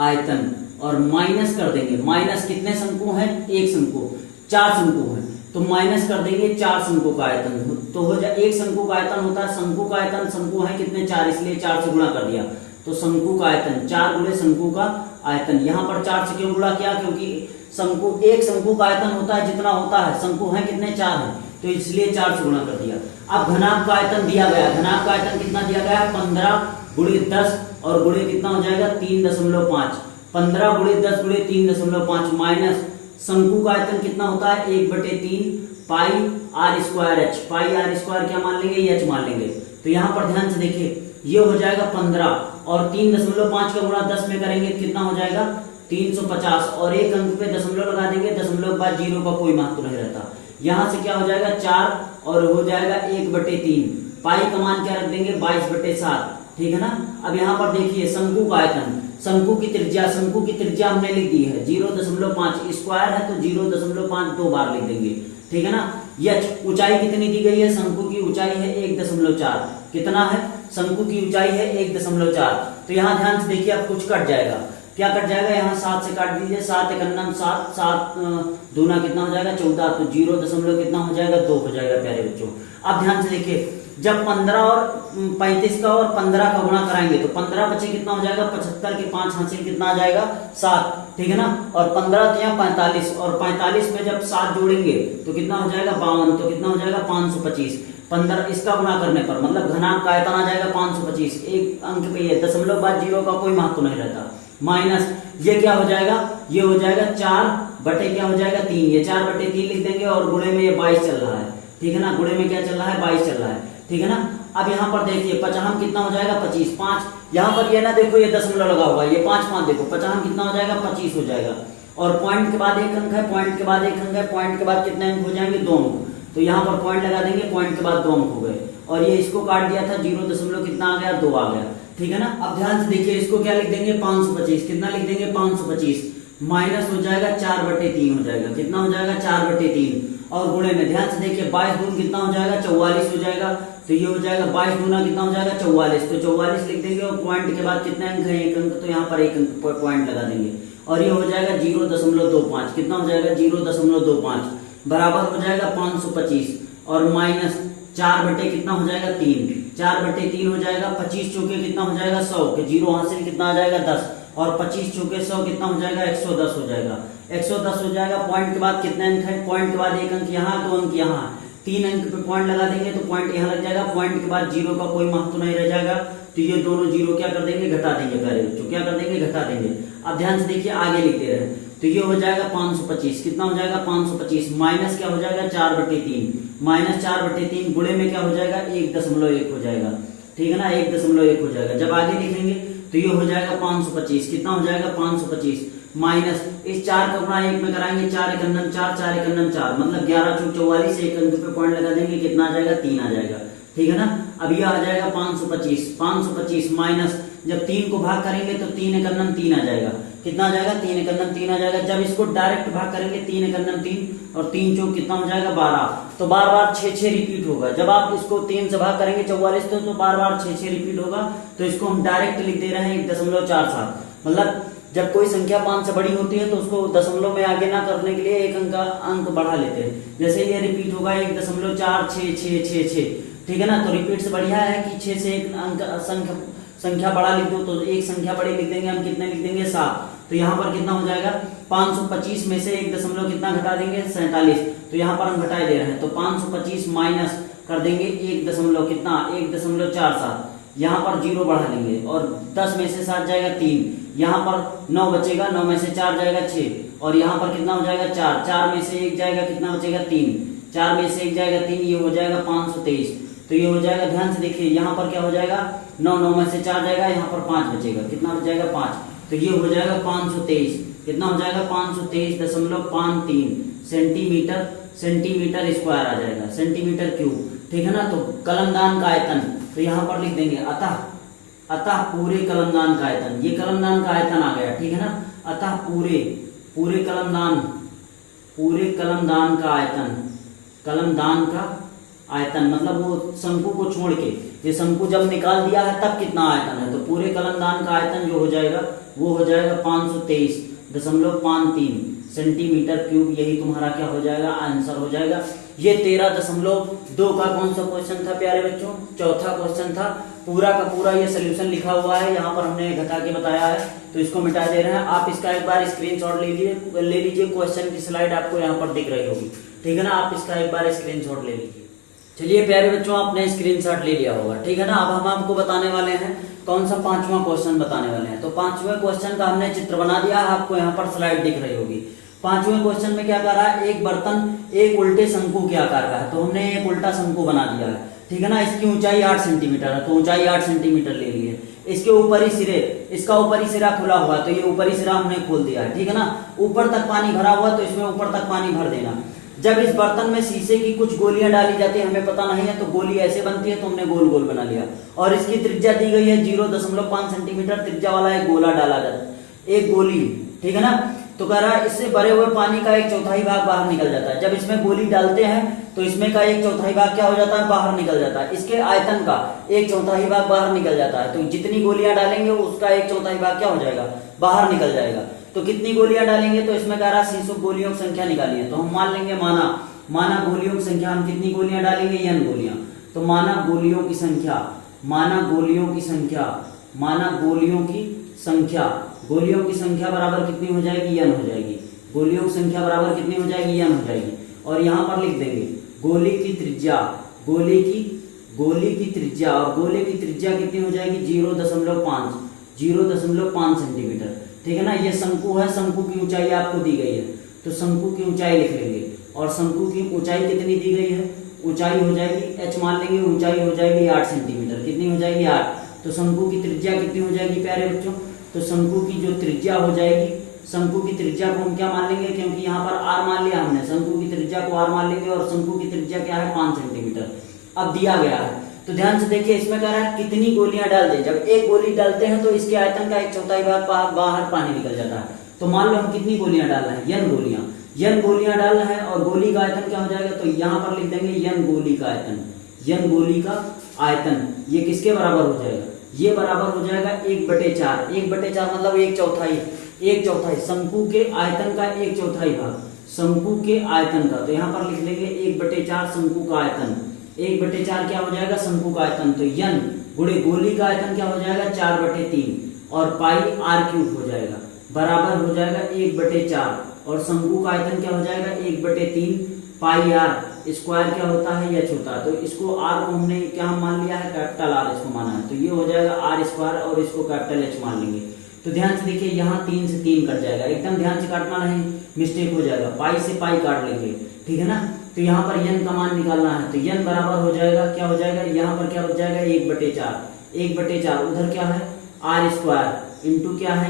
आयतन, और माइनस कर देंगे, माइनस कितने शंकु हैं, 1 शंकु, 4 शंकु हैं, तो माइनस कर देंगे 4 शंकु का आयतन। तो हो जाए 1 शंकु का आयतन होता है, शंकु का आयतन, शंकु है कितने 4, इसलिए 4 से गुणा कर दिया। तो शंकु का आयतन 4 गुणे शंकु का आयतन। यहाँ पर 4 से क्यों गुणा किया, क्योंकि शंकु, 1 शंकु का आयतन होता है जितना होता है, शंकु है कितने 4 है, तो इसलिए 4 से गुणा कर दिया। अब घनाभ का आयतन दिया गया, घनाभ का आयतन कितना दिया गया है, 15 गुणे 10 और गुणे कितना हो जाएगा 3.5, 15 गुणे 10 गुणे 3.5 माइनस शंकु का आयतन कितना होता है 1/3 pi r square h, pi r square क्या मान लेंगे, एच मान लेंगे। तो यहाँ पर ध्यान से देखिए ये हो जाएगा 15 और 3.5 का गुणा 10 में करेंगे कितना हो जाएगा 350, और एक अंक पे दशमलव लगा देंगे, दशमलव के बाद 0 का कोई महत्व नहीं रहता। यहाँ से क्या हो जाएगा 4 और हो जाएगा 1/3, पाई का मान क्या रख देंगे 22/7, ठीक है ना। अब यहाँ पर देखिए शंकु का आयतन, शंकु की त्रिज्या हमने लिख दी है 0.5, स्क्वायर है तो 0.5 2 बार लिख देंगे, ठीक है ना। यच ऊंचाई कितनी दी गई है, शंकु की ऊंचाई है 1.4, कितना है, शंकु की ऊंचाई है 1.4। तो यहाँ ध्यान से देखिए अब कुछ कट जाएगा, क्या कट जाएगा, यहाँ 7 से काट दीजिए, 7 एकन्नम 7, 7 दूना कितना हो जाएगा 14, तो 0 कितना हो जाएगा 2 हो जाएगा प्यारे बच्चों। अब ध्यान से देखिए जब 15 और 35 का और 15 का गुणा कराएंगे तो 15 बचे कितना हो जाएगा 75 के 5 हासिल कितना आ जाएगा 7, ठीक है ना। और 15 तो यहाँ 45 और 45 में जब 7 जोड़ेंगे तो कितना हो जाएगा 52, तो कितना हो जाएगा 525। 15 इसका गुणा करने पर मतलब घनाभ का आयतन आ जाएगा 525, एक अंक पे ये दशमलव बाद 0 का कोई महत्व नहीं रहता, माइनस ये क्या हो जाएगा, ये हो जाएगा 4 क्या हो जाएगा 3, ये 4/3 लिख देंगे और गुणे में ये 22 चल रहा है, ठीक है ना, गुणे में क्या चल रहा है 22 चल रहा है, ठीक है ना। अब यहाँ पर देखिए 50 कितना हो जाएगा 25, 5 यहाँ पर ये ना देखो ये दशमलव लगा हुआ है, ये 5 देखो 50 कितना हो जाएगा 25 हो जाएगा, और पॉइंट के बाद एक अंक है, पॉइंट के बाद एक अंक है, पॉइंट के बाद कितने अंक हो जाएंगे 2 अंक, तो यहाँ पर पॉइंट लगा देंगे, पॉइंट के बाद 2 अंक हो गए, और ये इसको काट दिया था 0 कितना आ गया 2 आ गया, ठीक है ना। अब ध्यान से देखिए इसको क्या लिख देंगे 525, कितना लिख देंगे 525, माइनस हो जाएगा 4/3 हो जाएगा, कितना हो जाएगा 4/3, और गुणे में ध्यान से देखिए 22 दून कितना हो जाएगा 44 हो जाएगा, तो ये हो जाएगा 22 दूना कितना हो जाएगा 44, तो 44 लिख देंगे और पॉइंट के बाद कितने अंक है एक अंक, तो यहाँ पर एक अंक पर पॉइंट लगा देंगे, और ये हो जाएगा 0.25, कितना हो जाएगा 0.25 बराबर हो जाएगा 525, और माइनस 4 कितना हो जाएगा 3, 4/3 हो जाएगा, 25 चौके कितना हो जाएगा 100 के 0 हासिल कितना आ जाएगा 10, और 25 चौके 100 कितना हो जाएगा 110 हो जाएगा, 110 हो जाएगा। पॉइंट के बाद कितने अंक है, पॉइंट के बाद एक अंक यहाँ 2 अंक यहाँ, 3 अंक पे पॉइंट लगा देंगे तो पॉइंट यहाँ लग जाएगा, पॉइंट के बाद 0 का कोई महत्व नहीं रह जाएगा, तो ये दोनों 0 क्या कर देंगे घटा देंगे प्यारे बच्चों, क्या कर देंगे घटा देंगे। अब ध्यान से देखिए आगे लिख दे रहे हैं, तो ये हो जाएगा 525, कितना हो जाएगा 525, माइनस क्या हो जाएगा 4/3, माइनस 4/3 गुणे में क्या हो जाएगा 1.1 हो जाएगा, ठीक है ना, 1.1 हो जाएगा। जब आगे लिखेंगे तो ये हो जाएगा 525, कितना हो जाएगा 525, माइनस इस 4 का गुणा 1 में कराएंगे 4 एकन्नम 4, 4 एकन्नम 4 मतलब 11 चौक 44, एक अंक पे पॉइंट लगा देंगे कितना आ जाएगा 3 आ जाएगा, ठीक है ना। अब ये आ जाएगा 525 माइनस जब 3 को भाग करेंगे तो 3 एकन्नम 3 आ जाएगा, कितना आ जाएगा 3 एकम 3 आ जाएगा। जब इसको डायरेक्ट भाग करेंगे 3 एकम 3 और 3 चौक कितना हो जाएगा 12, तो बार बार 6 रिपीट होगा। जब आप इसको 3 से भाग करेंगे 44 तो बार बार 6 रिपीट होगा। तो इसको हम डायरेक्ट लिख दे रहे हैं 1.47। मतलब जब कोई संख्या 5 से बड़ी होती है तो उसको दशमलव में आगे ना करने के लिए एक अंक बढ़ा लेते हैं। जैसे ये रिपीट होगा 1.4666, ठीक है ना। तो रिपीट से बढ़िया है कि 6 से एक अंक संख्या बड़ा लिख दो, तो एक संख्या बड़ी लिख देंगे हम, कितने लिख देंगे 7। तो यहाँ पर कितना हो जाएगा 525 में से एक दशमलव कितना घटा देंगे 47, तो यहाँ पर हम घटाए दे रहे हैं। तो 525 माइनस कर देंगे 1 दशमलव कितना 1.47, यहाँ पर 0 बढ़ा लेंगे और 10 में से 7 जाएगा 3, यहाँ पर 9 बचेगा, 9 में से 4 जाएगा 6 और यहाँ पर कितना हो जाएगा 4, 4 में से 1 जाएगा कितना बचेगा 3, 4 में से 1 जाएगा 3, ये हो जाएगा 523। तो ये हो जाएगा, ध्यान से देखिए यहाँ पर क्या हो जाएगा 9, 9 में से 4 जाएगा, यहाँ पर 5 बचेगा, कितना बच जाएगा 5, तो ये हो जाएगा 523। कितना हो जाएगा 523.53 सेंटीमीटर स्क्वायर आ जाएगा, सेंटीमीटर क्यूब, ठीक है ना। तो कलमदान का आयतन तो यहाँ पर लिख देंगे अतः पूरे कलमदान का आयतन, ये कलमदान का आयतन आ गया, ठीक है ना। अतः पूरे कलमदान का आयतन, कलमदान का आयतन मतलब वो शंकु को छोड़ के, ये शंकु जब निकाल दिया है तब कितना आयतन है, तो पूरे कलमदान का आयतन जो हो जाएगा वो हो जाएगा 523.53 सेंटीमीटर क्यूब। यही तुम्हारा क्या हो जाएगा आंसर हो जाएगा। ये 13.2 का कौन सा क्वेश्चन था प्यारे बच्चों, चौथा क्वेश्चन था। पूरा का पूरा ये सोल्यूशन लिखा हुआ है, यहाँ पर हमने घटा के बताया है, तो इसको मिटा दे रहे हैं। आप इसका एक बार स्क्रीनशॉट ले लीजिए, क्वेश्चन की स्लाइड आपको यहाँ पर दिख रही होगी, ठीक है ना। आप इसका एक बार स्क्रीनशॉट ले लीजिए। चलिए प्यारे बच्चों, आपने स्क्रीनशॉट ले लिया होगा, ठीक है ना। अब हम आपको बताने वाले हैं कौन सा 5वां क्वेश्चन बताने वाले हैं। तो 5वें क्वेश्चन का हमने चित्र बना दिया, आपको यहाँ पर स्लाइड दिख रही होगी। 5वें क्वेश्चन में क्या कर रहा है, एक बर्तन एक उल्टे शंकु के आकार का है, तो हमने एक उल्टा शंकु बना दिया है, ठीक है ना। इसकी ऊंचाई 8 सेंटीमीटर है, तो ऊंचाई 8 सेंटीमीटर ले ली है। इसके ऊपरी सिरे, इसका ऊपरी सिरा खुला हुआ है, तो ये ऊपरी सिरा हमने खोल दिया है, ठीक है ना। ऊपर तक पानी भरा हुआ, तो इसमें ऊपर तक पानी भर देना। जब इस बर्तन में शीशे की कुछ गोलियां डाली जाती है, हमें पता नहीं है, तो गोली ऐसे बनती है, तो हमने गोल गोल बना लिया। और इसकी त्रिज्या दी गई है 0.5 सेंटीमीटर त्रिज्या वाला एक गोला डाला जाता है, एक गोली, ठीक है ना। तो कह रहा है इससे भरे हुए पानी का 1/4 भाग बाहर निकल जाता है। जब इसमें गोली डालते हैं तो इसमें का 1/4 भाग क्या हो जाता है, बाहर निकल जाता है। इसके आयतन का 1/4 भाग बाहर निकल जाता है। तो जितनी गोलियां डालेंगे उसका 1/4 भाग क्या हो जाएगा, बाहर निकल जाएगा। तो कितनी गोलियां डालेंगे, तो इसमें कह रहा है शीशों गोलियों की संख्या निकालिए। तो हम मान लेंगे माना गोलियों की संख्या, हम कितनी गोलियां डालेंगे, n गोलियां। तो माना गोलियों की संख्या, गोलियों की संख्या बराबर कितनी हो जाएगी, n हो जाएगी। गोलियों की संख्या बराबर कितनी हो जाएगी, n हो जाएगी। और यहाँ पर लिख देंगे गोली की त्रिज्या, गोली की त्रिज्या, और गोले की त्रिज्या कितनी हो जाएगी 0.5 सेंटीमीटर, ठीक है ना। ये शंकु है, शंकु की ऊंचाई आपको दी गई है, तो शंकु की ऊंचाई लिख लेंगे। और शंकु की ऊंचाई कितनी दी गई है, ऊंचाई हो जाएगी h मान लेंगे, ऊंचाई हो जाएगी 8 सेंटीमीटर, कितनी हो जाएगी 8। तो शंकु की त्रिज्या कितनी हो जाएगी प्यारे बच्चों, तो शंकु की जो त्रिज्या हो जाएगी, शंकु की त्रिज्या को हम क्या मान लेंगे, क्योंकि यहाँ पर r मान लिया हमने, शंकु की त्रिज्या को r मान लेंगे। और शंकु की त्रिज्या क्या है 5 सेंटीमीटर अब दिया गया है। तो ध्यान से देखिए, इसमें कह रहा है कितनी गोलियां डाल दें। जब एक गोली डालते हैं तो इसके आयतन का 1/4 भाग बाहर पानी निकल जाता है। तो मान लो हम कितनी गोलियां डाल रहे हैं, n गोलियां डाल रहे हैं, और गोली का आयतन क्या हो जाएगा, तो यहाँ पर लिख देंगे n गोली का आयतन, ये किसके बराबर हो जाएगा, ये बराबर हो जाएगा 1/4। 1/4 मतलब 1/4 शंकु के आयतन का 1/4 भाग, शंकु के आयतन का। तो यहाँ पर लिख लेंगे 1/4 शंकु का आयतन, 1/4 क्या हो जाएगा शंकु का आयतन। तो n गुणे गोली का आयतन क्या हो जाएगा 4/3, और पाई r³ हो जाएगा, बराबर हो जाएगा 1/4, और शंकु का आयतन क्या हो जाएगा 1/3 पाई r स्क्वायर क्या होता है h होता है। तो इसको r को हमने क्या मान लिया है, कैपिटल R इसको माना है, तो ये हो जाएगा r स्क्वायर, और इसको कैपिटल H मान लेंगे। तो ध्यान से देखिए, यहाँ 3 से 3 कट जाएगा, एकदम ध्यान से काटना नहीं, मिस्टेक हो जाएगा। पाई से पाई काट लेंगे, ठीक है ना। तो यहाँ पर n का मान निकालना है, तो n बराबर हो जाएगा, क्या हो जाएगा, यहाँ पर क्या हो जाएगा 1/4, उधर क्या है r स्क्वायर इंटू क्या है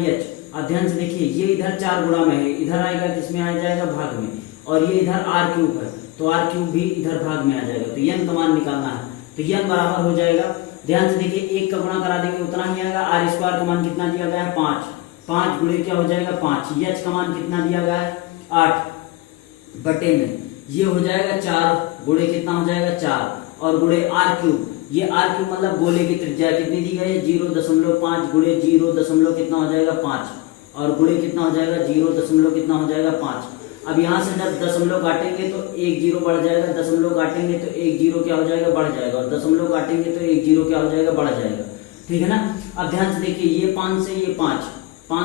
h, अब ध्यान से देखिए, ये इधर 4 गुणा में है, इधर आएगा किसमें आ जाएगा भाग में, और ये इधर r³ है, तो r³ भी इधर भाग में आ जाएगा। तो n का मान निकालना है, तो n बराबर हो जाएगा, ध्यान से देखिए 1 का गुणा करा देंगे उतना ही आएगा। r स्क्वायर का मान कितना दिया गया है 5, 5 गुणे क्या हो जाएगा 5, एच का मान कितना दिया गया है 8 बटे में ये हो जाएगा 4 गुणे कितना हो जाएगा 4 और गुणे आर क्यूब, ये आर क्यूब मतलब गोले की त्रिज्या कितनी दी गई है 0.5 गुणे 0 कितना हो जाएगा 5 और गुणे कितना हो जाएगा 0 कितना हो जाएगा 5। अब यहाँ से जब दशमलव काटेंगे तो एक जीरो बढ़ जाएगा, दशमलव काटेंगे तो एक जीरो क्या हो जाएगा बढ़ जाएगा और दशमलव काटेंगे तो एक जीरो क्या हो जाएगा बढ़ जाएगा, ठीक है ना। अब ध्यान से देखिए ये 5 से ये 5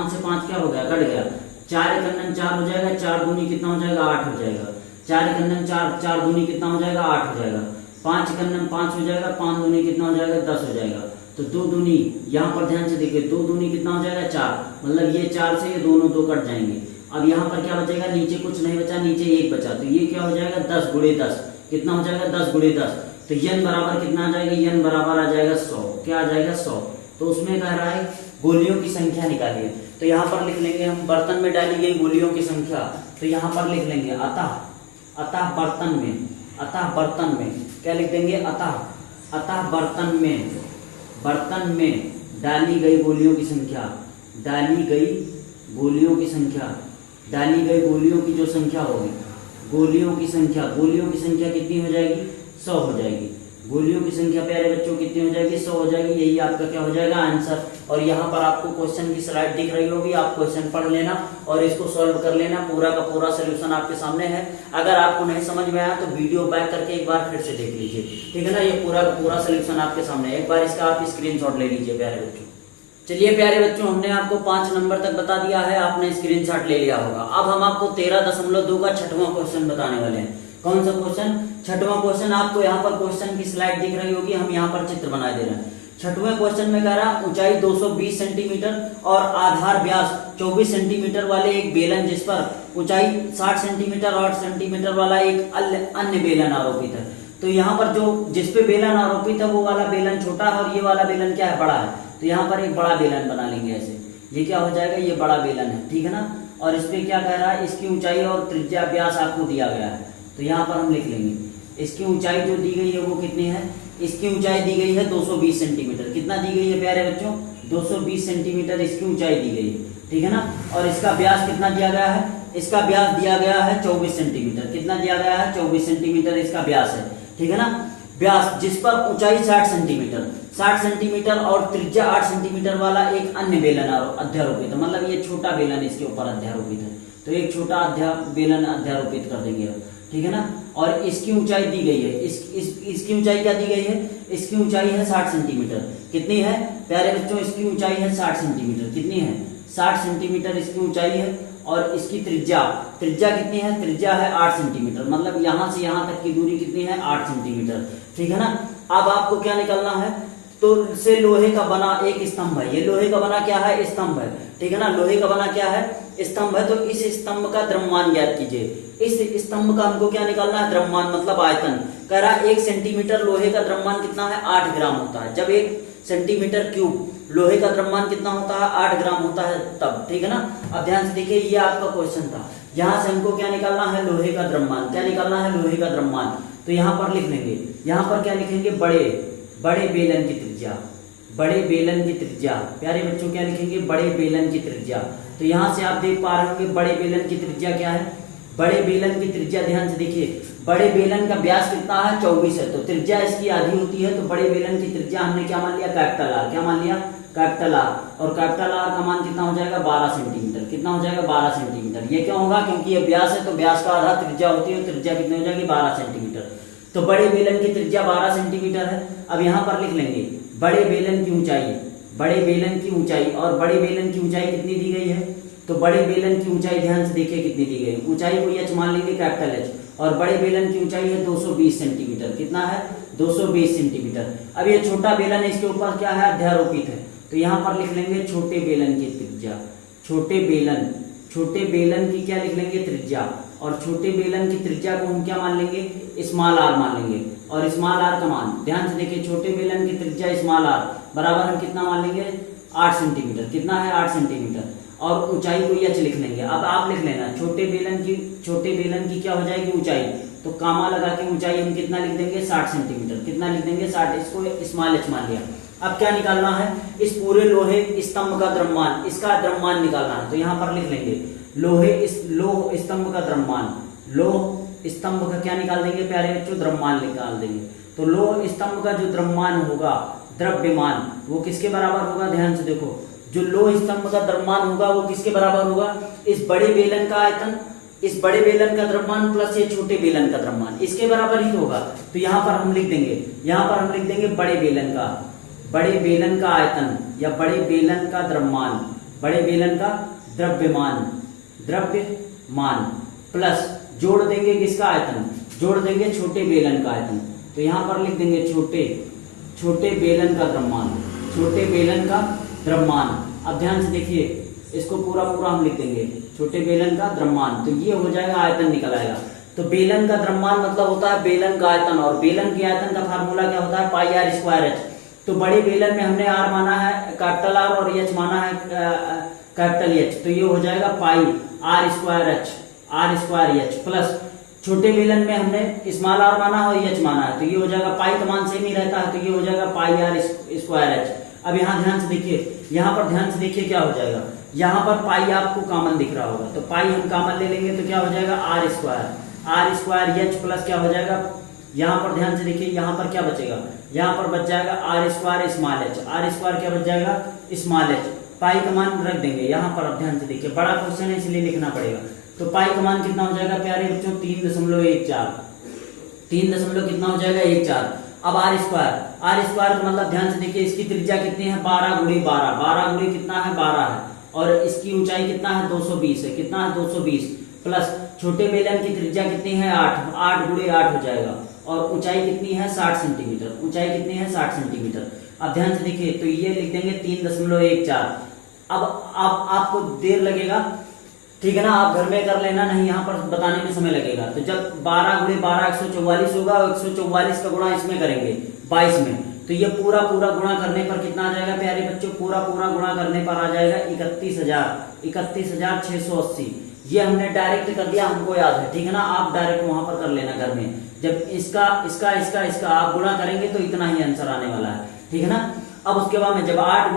से 5 क्या हो गया कट गया, 4 एकन्नन 4 हो जाएगा, 4 दूनी कितना हो जाएगा 8 हो जाएगा, 4 एकन्नन 4, 4 दूनी कितना हो जाएगा 8 हो जाएगा, 5 एकन्नन 5 हो जाएगा, 5 दूनी कितना हो जाएगा 10 हो जाएगा। तो 2 दूनी यहाँ पर ध्यान से देखिए 2 दूनी कितना हो जाएगा 4, मतलब ये 4 से ये दोनों 2 कट जाएंगे। अब यहाँ पर क्या बचेगा, नीचे कुछ नहीं बचा, नीचे 1 बचा, तो ये क्या हो जाएगा 10 गुणे 10 कितना हो जाएगा 10 गुणे 10, तो n बराबर कितना आ जाएगा, n बराबर आ जाएगा 100, क्या आ जाएगा 100। तो उसमें कह रहा है गोलियों की संख्या निकालिए, तो यहाँ पर लिख लेंगे हम बर्तन में डाली गई गोलियों की संख्या, तो यहाँ पर लिख लेंगे अतः बर्तन में क्या लिख देंगे अतः बर्तन में डाली गई गोलियों की संख्या, डाली गई गोलियों की जो संख्या होगी, गोलियों की संख्या कितनी हो जाएगी 100 हो जाएगी। गोलियों की संख्या प्यारे बच्चों कितनी हो जाएगी 100 हो जाएगी, यही आपका क्या हो जाएगा आंसर। और यहाँ पर आपको क्वेश्चन की स्लाइड दिख रही होगी, आप क्वेश्चन पढ़ लेना और इसको सॉल्व कर लेना, पूरा का पूरा सोल्यूशन आपके सामने है। अगर आपको नहीं समझ में आया तो वीडियो बैक करके एक बार फिर से देख लीजिए, ठीक है ना। ये पूरा का पूरा सोल्यूशन आपके सामने है, एक बार इसका आप स्क्रीनशॉट ले लीजिए प्यारे बच्चों। चलिए प्यारे बच्चों, हमने आपको 5 नंबर तक बता दिया है, आपने स्क्रीनशॉट ले लिया होगा। अब हम आपको 13.2 का 6वां क्वेश्चन बताने वाले हैं। कौन सा क्वेश्चन, 6वां क्वेश्चन। आपको यहाँ पर क्वेश्चन की स्लाइड दिख रही होगी, हम यहाँ पर चित्र बनाए दे रहे हैं। 6वें क्वेश्चन में कह रहा ऊंचाई 220 सेंटीमीटर और आधार व्यास 24 सेंटीमीटर वाले एक बेलन जिस पर ऊंचाई 60 सेंटीमीटर और 8 सेंटीमीटर वाला एक अन्य बेलन आरोपित है। तो यहाँ पर जो जिस पे बेलन आरोपित है वो वाला बेलन छोटा है और ये वाला बेलन क्या है बड़ा है, तो यहाँ पर एक बड़ा बेलन बना लेंगे ऐसे, ये क्या हो जाएगा ये बड़ा बेलन है, ठीक है ना। और इस पे क्या कह रहा है, इसकी ऊंचाई और त्रिज्या व्यास आपको दिया गया है, तो यहाँ पर हम लिख लेंगे इसकी ऊंचाई जो दी गई है वो कितनी है, इसकी ऊंचाई दी गई है 220 सेंटीमीटर। कितना दी गई है प्यारे बच्चों 220 सेंटीमीटर इसकी ऊंचाई दी गई है, ठीक है ना। और इसका व्यास कितना दिया गया है, इसका व्यास दिया गया है 24 सेंटीमीटर। कितना दिया गया है 24 सेंटीमीटर इसका व्यास है, ठीक है ना। व्यास जिस पर ऊंचाई 60 सेंटीमीटर और त्रिज्या 8 सेंटीमीटर वाला एक अन्य बेलन अध्यारोपित है, मतलब ये छोटा बेलन इसके ऊपर अध्यारोपित है, तो एक छोटा बेलन अध्यारोपित कर देंगे, ठीक है ना। और इसकी ऊंचाई दी गई है, इसकी ऊंचाई क्या दी गई है, इसकी ऊंचाई है 60 सेंटीमीटर। कितनी है प्यारे बच्चों, इसकी ऊंचाई है 60 सेंटीमीटर। कितनी है 60 सेंटीमीटर इसकी ऊंचाई है और इसकी त्रिज्या कितनी है, त्रिज्या है 8 सेंटीमीटर, मतलब यहाँ से यहाँ तक की दूरी कितनी है 8 सेंटीमीटर, ठीक है ना। अब आपको क्या निकालना है, तो से लोहे का बना एक स्तंभ है, ये लोहे का बना क्या है स्तंभ है, ठीक है ना। लोहे का बना क्या है स्तंभ है, तो इस स्तंभ का द्रव्यमान ज्ञात कीजिए। इस स्तंभ का हमको क्या निकालना है द्रव्यमान मतलब आयतन। कह रहा 1 सेंटीमीटर लोहे का द्रव्यमान कितना है 8 ग्राम होता है। जब 1 सेंटीमीटर क्यूब लोहे का द्रव्यमान कितना होता है 8 ग्राम होता है तब, ठीक है ना। अब ध्यान से देखिए ये आपका क्वेश्चन था, यहाँ से हमको क्या निकालना है लोहे का द्रव्यमान, क्या निकालना है लोहे का द्रव्यमान। तो यहाँ पर लिख लेंगे, यहाँ पर क्या लिखेंगे बड़े बेलन की त्रिज्या, बड़े बेलन की त्रिज्या प्यारे बच्चों क्या लिखेंगे बड़े बेलन की त्रिज्या। तो यहाँ से आप देख पा रहे होंगे बड़े बेलन की त्रिज्या क्या है, बड़े बेलन की त्रिज्या ध्यान से देखिए बड़े बेलन का व्यास कितना है 24 है, तो त्रिज्या इसकी आधी होती है, तो बड़े बेलन की त्रिज्या हमने क्या मान लिया कैपिटल आर, क्या मान लिया कैपिटल आर, और कैपिटल आर का मान कितना हो जाएगा 12 सेंटीमीटर। कितना हो जाएगा 12 सेंटीमीटर। ये क्यों होगा, क्योंकि ये व्यास है तो व्यास का आधा त्रिज्या होती है, त्रिज्या कितनी हो जाएगी 12 सेंटीमीटर। तो बड़े बेलन की त्रिज्या 12 सेंटीमीटर है। अब यहाँ पर लिख लेंगे बड़े बेलन की ऊंचाई, बड़े बेलन की ऊंचाई, और बड़े बेलन की ऊंचाई कितनी दी गई है, तो बड़े बेलन की ऊंचाई ध्यान से देखिए कितनी दी गई, ऊंचाई को एच मान लेंगे कैपिटल एच, और बड़े बेलन की ऊंचाई है 220 सेंटीमीटर। कितना है 220 सेंटीमीटर। अब ये छोटा बेलन है इसके ऊपर क्या है अध्यारोपित है, तो यहाँ पर लिख लेंगे छोटे बेलन की त्रिज्या, छोटे बेलन की क्या लिख लेंगे त्रिज्या, और छोटे बेलन की त्रिज्या को हम क्या मान लेंगे स्मॉल आर मान लेंगे, और स्मॉल आर का मान ध्यान से देखिए छोटे बेलन की त्रिज्या स्मॉल आर बराबर हम कितना मान लेंगे 8 सेंटीमीटर। कितना है 8 सेंटीमीटर, और ऊंचाई को एच लिख लेंगे। अब आप लिख लेना छोटे बेलन की क्या हो जाएगी ऊंचाई, तो कामा लगा के ऊंचाई हम कितना लिख देंगे 60 सेंटीमीटर। कितना लिख देंगे 60, इसको स्मॉल एच मान लिया। अब क्या निकालना है, इस पूरे लोहे स्तंभ का द्रव्यमान, इसका द्रव्यमान निकालना है। तो यहाँ पर लिख लेंगे लोह स्तंभ का द्रव्यमान, लोह स्तंभ का क्या निकाल देंगे प्यारे बच्चों, द्रव्यमान निकाल देंगे। तो लोह स्तंभ का जो द्रव्यमान होगा, द्रव्यमान, वो किसके बराबर होगा, ध्यान से देखो, जो लोह स्तंभ का द्रव्यमान होगा वो किसके बराबर होगा, इस बड़े बेलन का आयतन, इस बड़े बेलन का द्रव्यमान प्लस ये छोटे बेलन का द्रव्यमान, इसके बराबर ही होगा। तो यहाँ पर हम लिख देंगे, यहाँ पर हम लिख देंगे बड़े बेलन का आयतन या बड़े बेलन का द्रव्यमान, बड़े बेलन का द्रव्यमान प्लस जोड़ देंगे किसका आयतन, जोड़ देंगे छोटे बेलन का आयतन। तो यहाँ पर लिख देंगे छोटे बेलन का द्रव्यमान, छोटे बेलन का द्रव्यमान। अब ध्यान से देखिए, इसको पूरा हम लिख देंगे, छोटे बेलन का द्रव्यमान। तो ये हो जाएगा, आयतन निकल आएगा। तो बेलन का द्रव्यमान मतलब होता है बेलन का आयतन, और बेलन के आयतन का फार्मूला क्या होता है, पाई आर स्क्वायर एच। तो बड़े बेलन में हमने आर माना है कैपिटल आर और एच माना है कैपिटल एच, तो ये हो जाएगा pi r square H plus छोटे बेलन में हमने स्मॉल आर माना है और एच माना है, तो ये हो जाएगा पाई का मान सेम ही रहता है, तो ये हो जाएगा पाई आर स्क्वायर एच। अब यहाँ ध्यान से देखिए, यहाँ पर ध्यान से देखिए क्या हो जाएगा, यहाँ पर पाई आपको कॉमन दिख रहा होगा, तो पाई हम कॉमन ले लेंगे तो क्या हो जाएगा आर स्क्वायर एच प्लस क्या हो जाएगा, यहाँ पर ध्यान से देखिए, यहाँ पर क्या बचेगा, यहाँ पर बच जाएगा R square small H, R square क्या बच जाएगा स्मॉल एच, पाई का मान रख देंगे यहाँ पर। अब ध्यान से देखिए, बड़ा क्वेश्चन है इसलिए लिखना पड़ेगा। तो पाई का मान कितना हो जाएगा प्यारे बच्चों, 3.14 कितना हो जाएगा 14। अब आर स्क्वायर का मतलब ध्यान से देखिए, इसकी त्रिज्या कितनी है 12 गुणे 12 गुणे कितना है 12 है, और इसकी ऊंचाई कितना है 220 है, कितना है 220 प्लस छोटे बेलन की त्रिज्या कितनी है 8 गुणे 8 हो जाएगा, और ऊंचाई कितनी है 60 सेंटीमीटर, ऊंचाई कितनी है 60 सेंटीमीटर। अब ध्यान से देखिए, तो ये लिख देंगे 3.14। अब आपको देर लगेगा, ठीक है ना, आप घर में कर लेना, नहीं यहाँ पर बताने में समय लगेगा। तो जब 12 गुणे 12 144 होगा, 144 का गुणा इसमें करेंगे 22 में, तो ये पूरा गुणा करने पर कितना आ जाएगा प्यारे बच्चों, पूरा गुणा करने पर आ जाएगा 31,680। ये हमने डायरेक्ट कर दिया, हमको याद है, ठीक है ना, आप डायरेक्ट वहां पर कर लेना घर में। जब इसका आप गुणा करेंगे तो इतना ही आंसर आने वाला है, ठीक है ना। अब उसके बाद में जब 8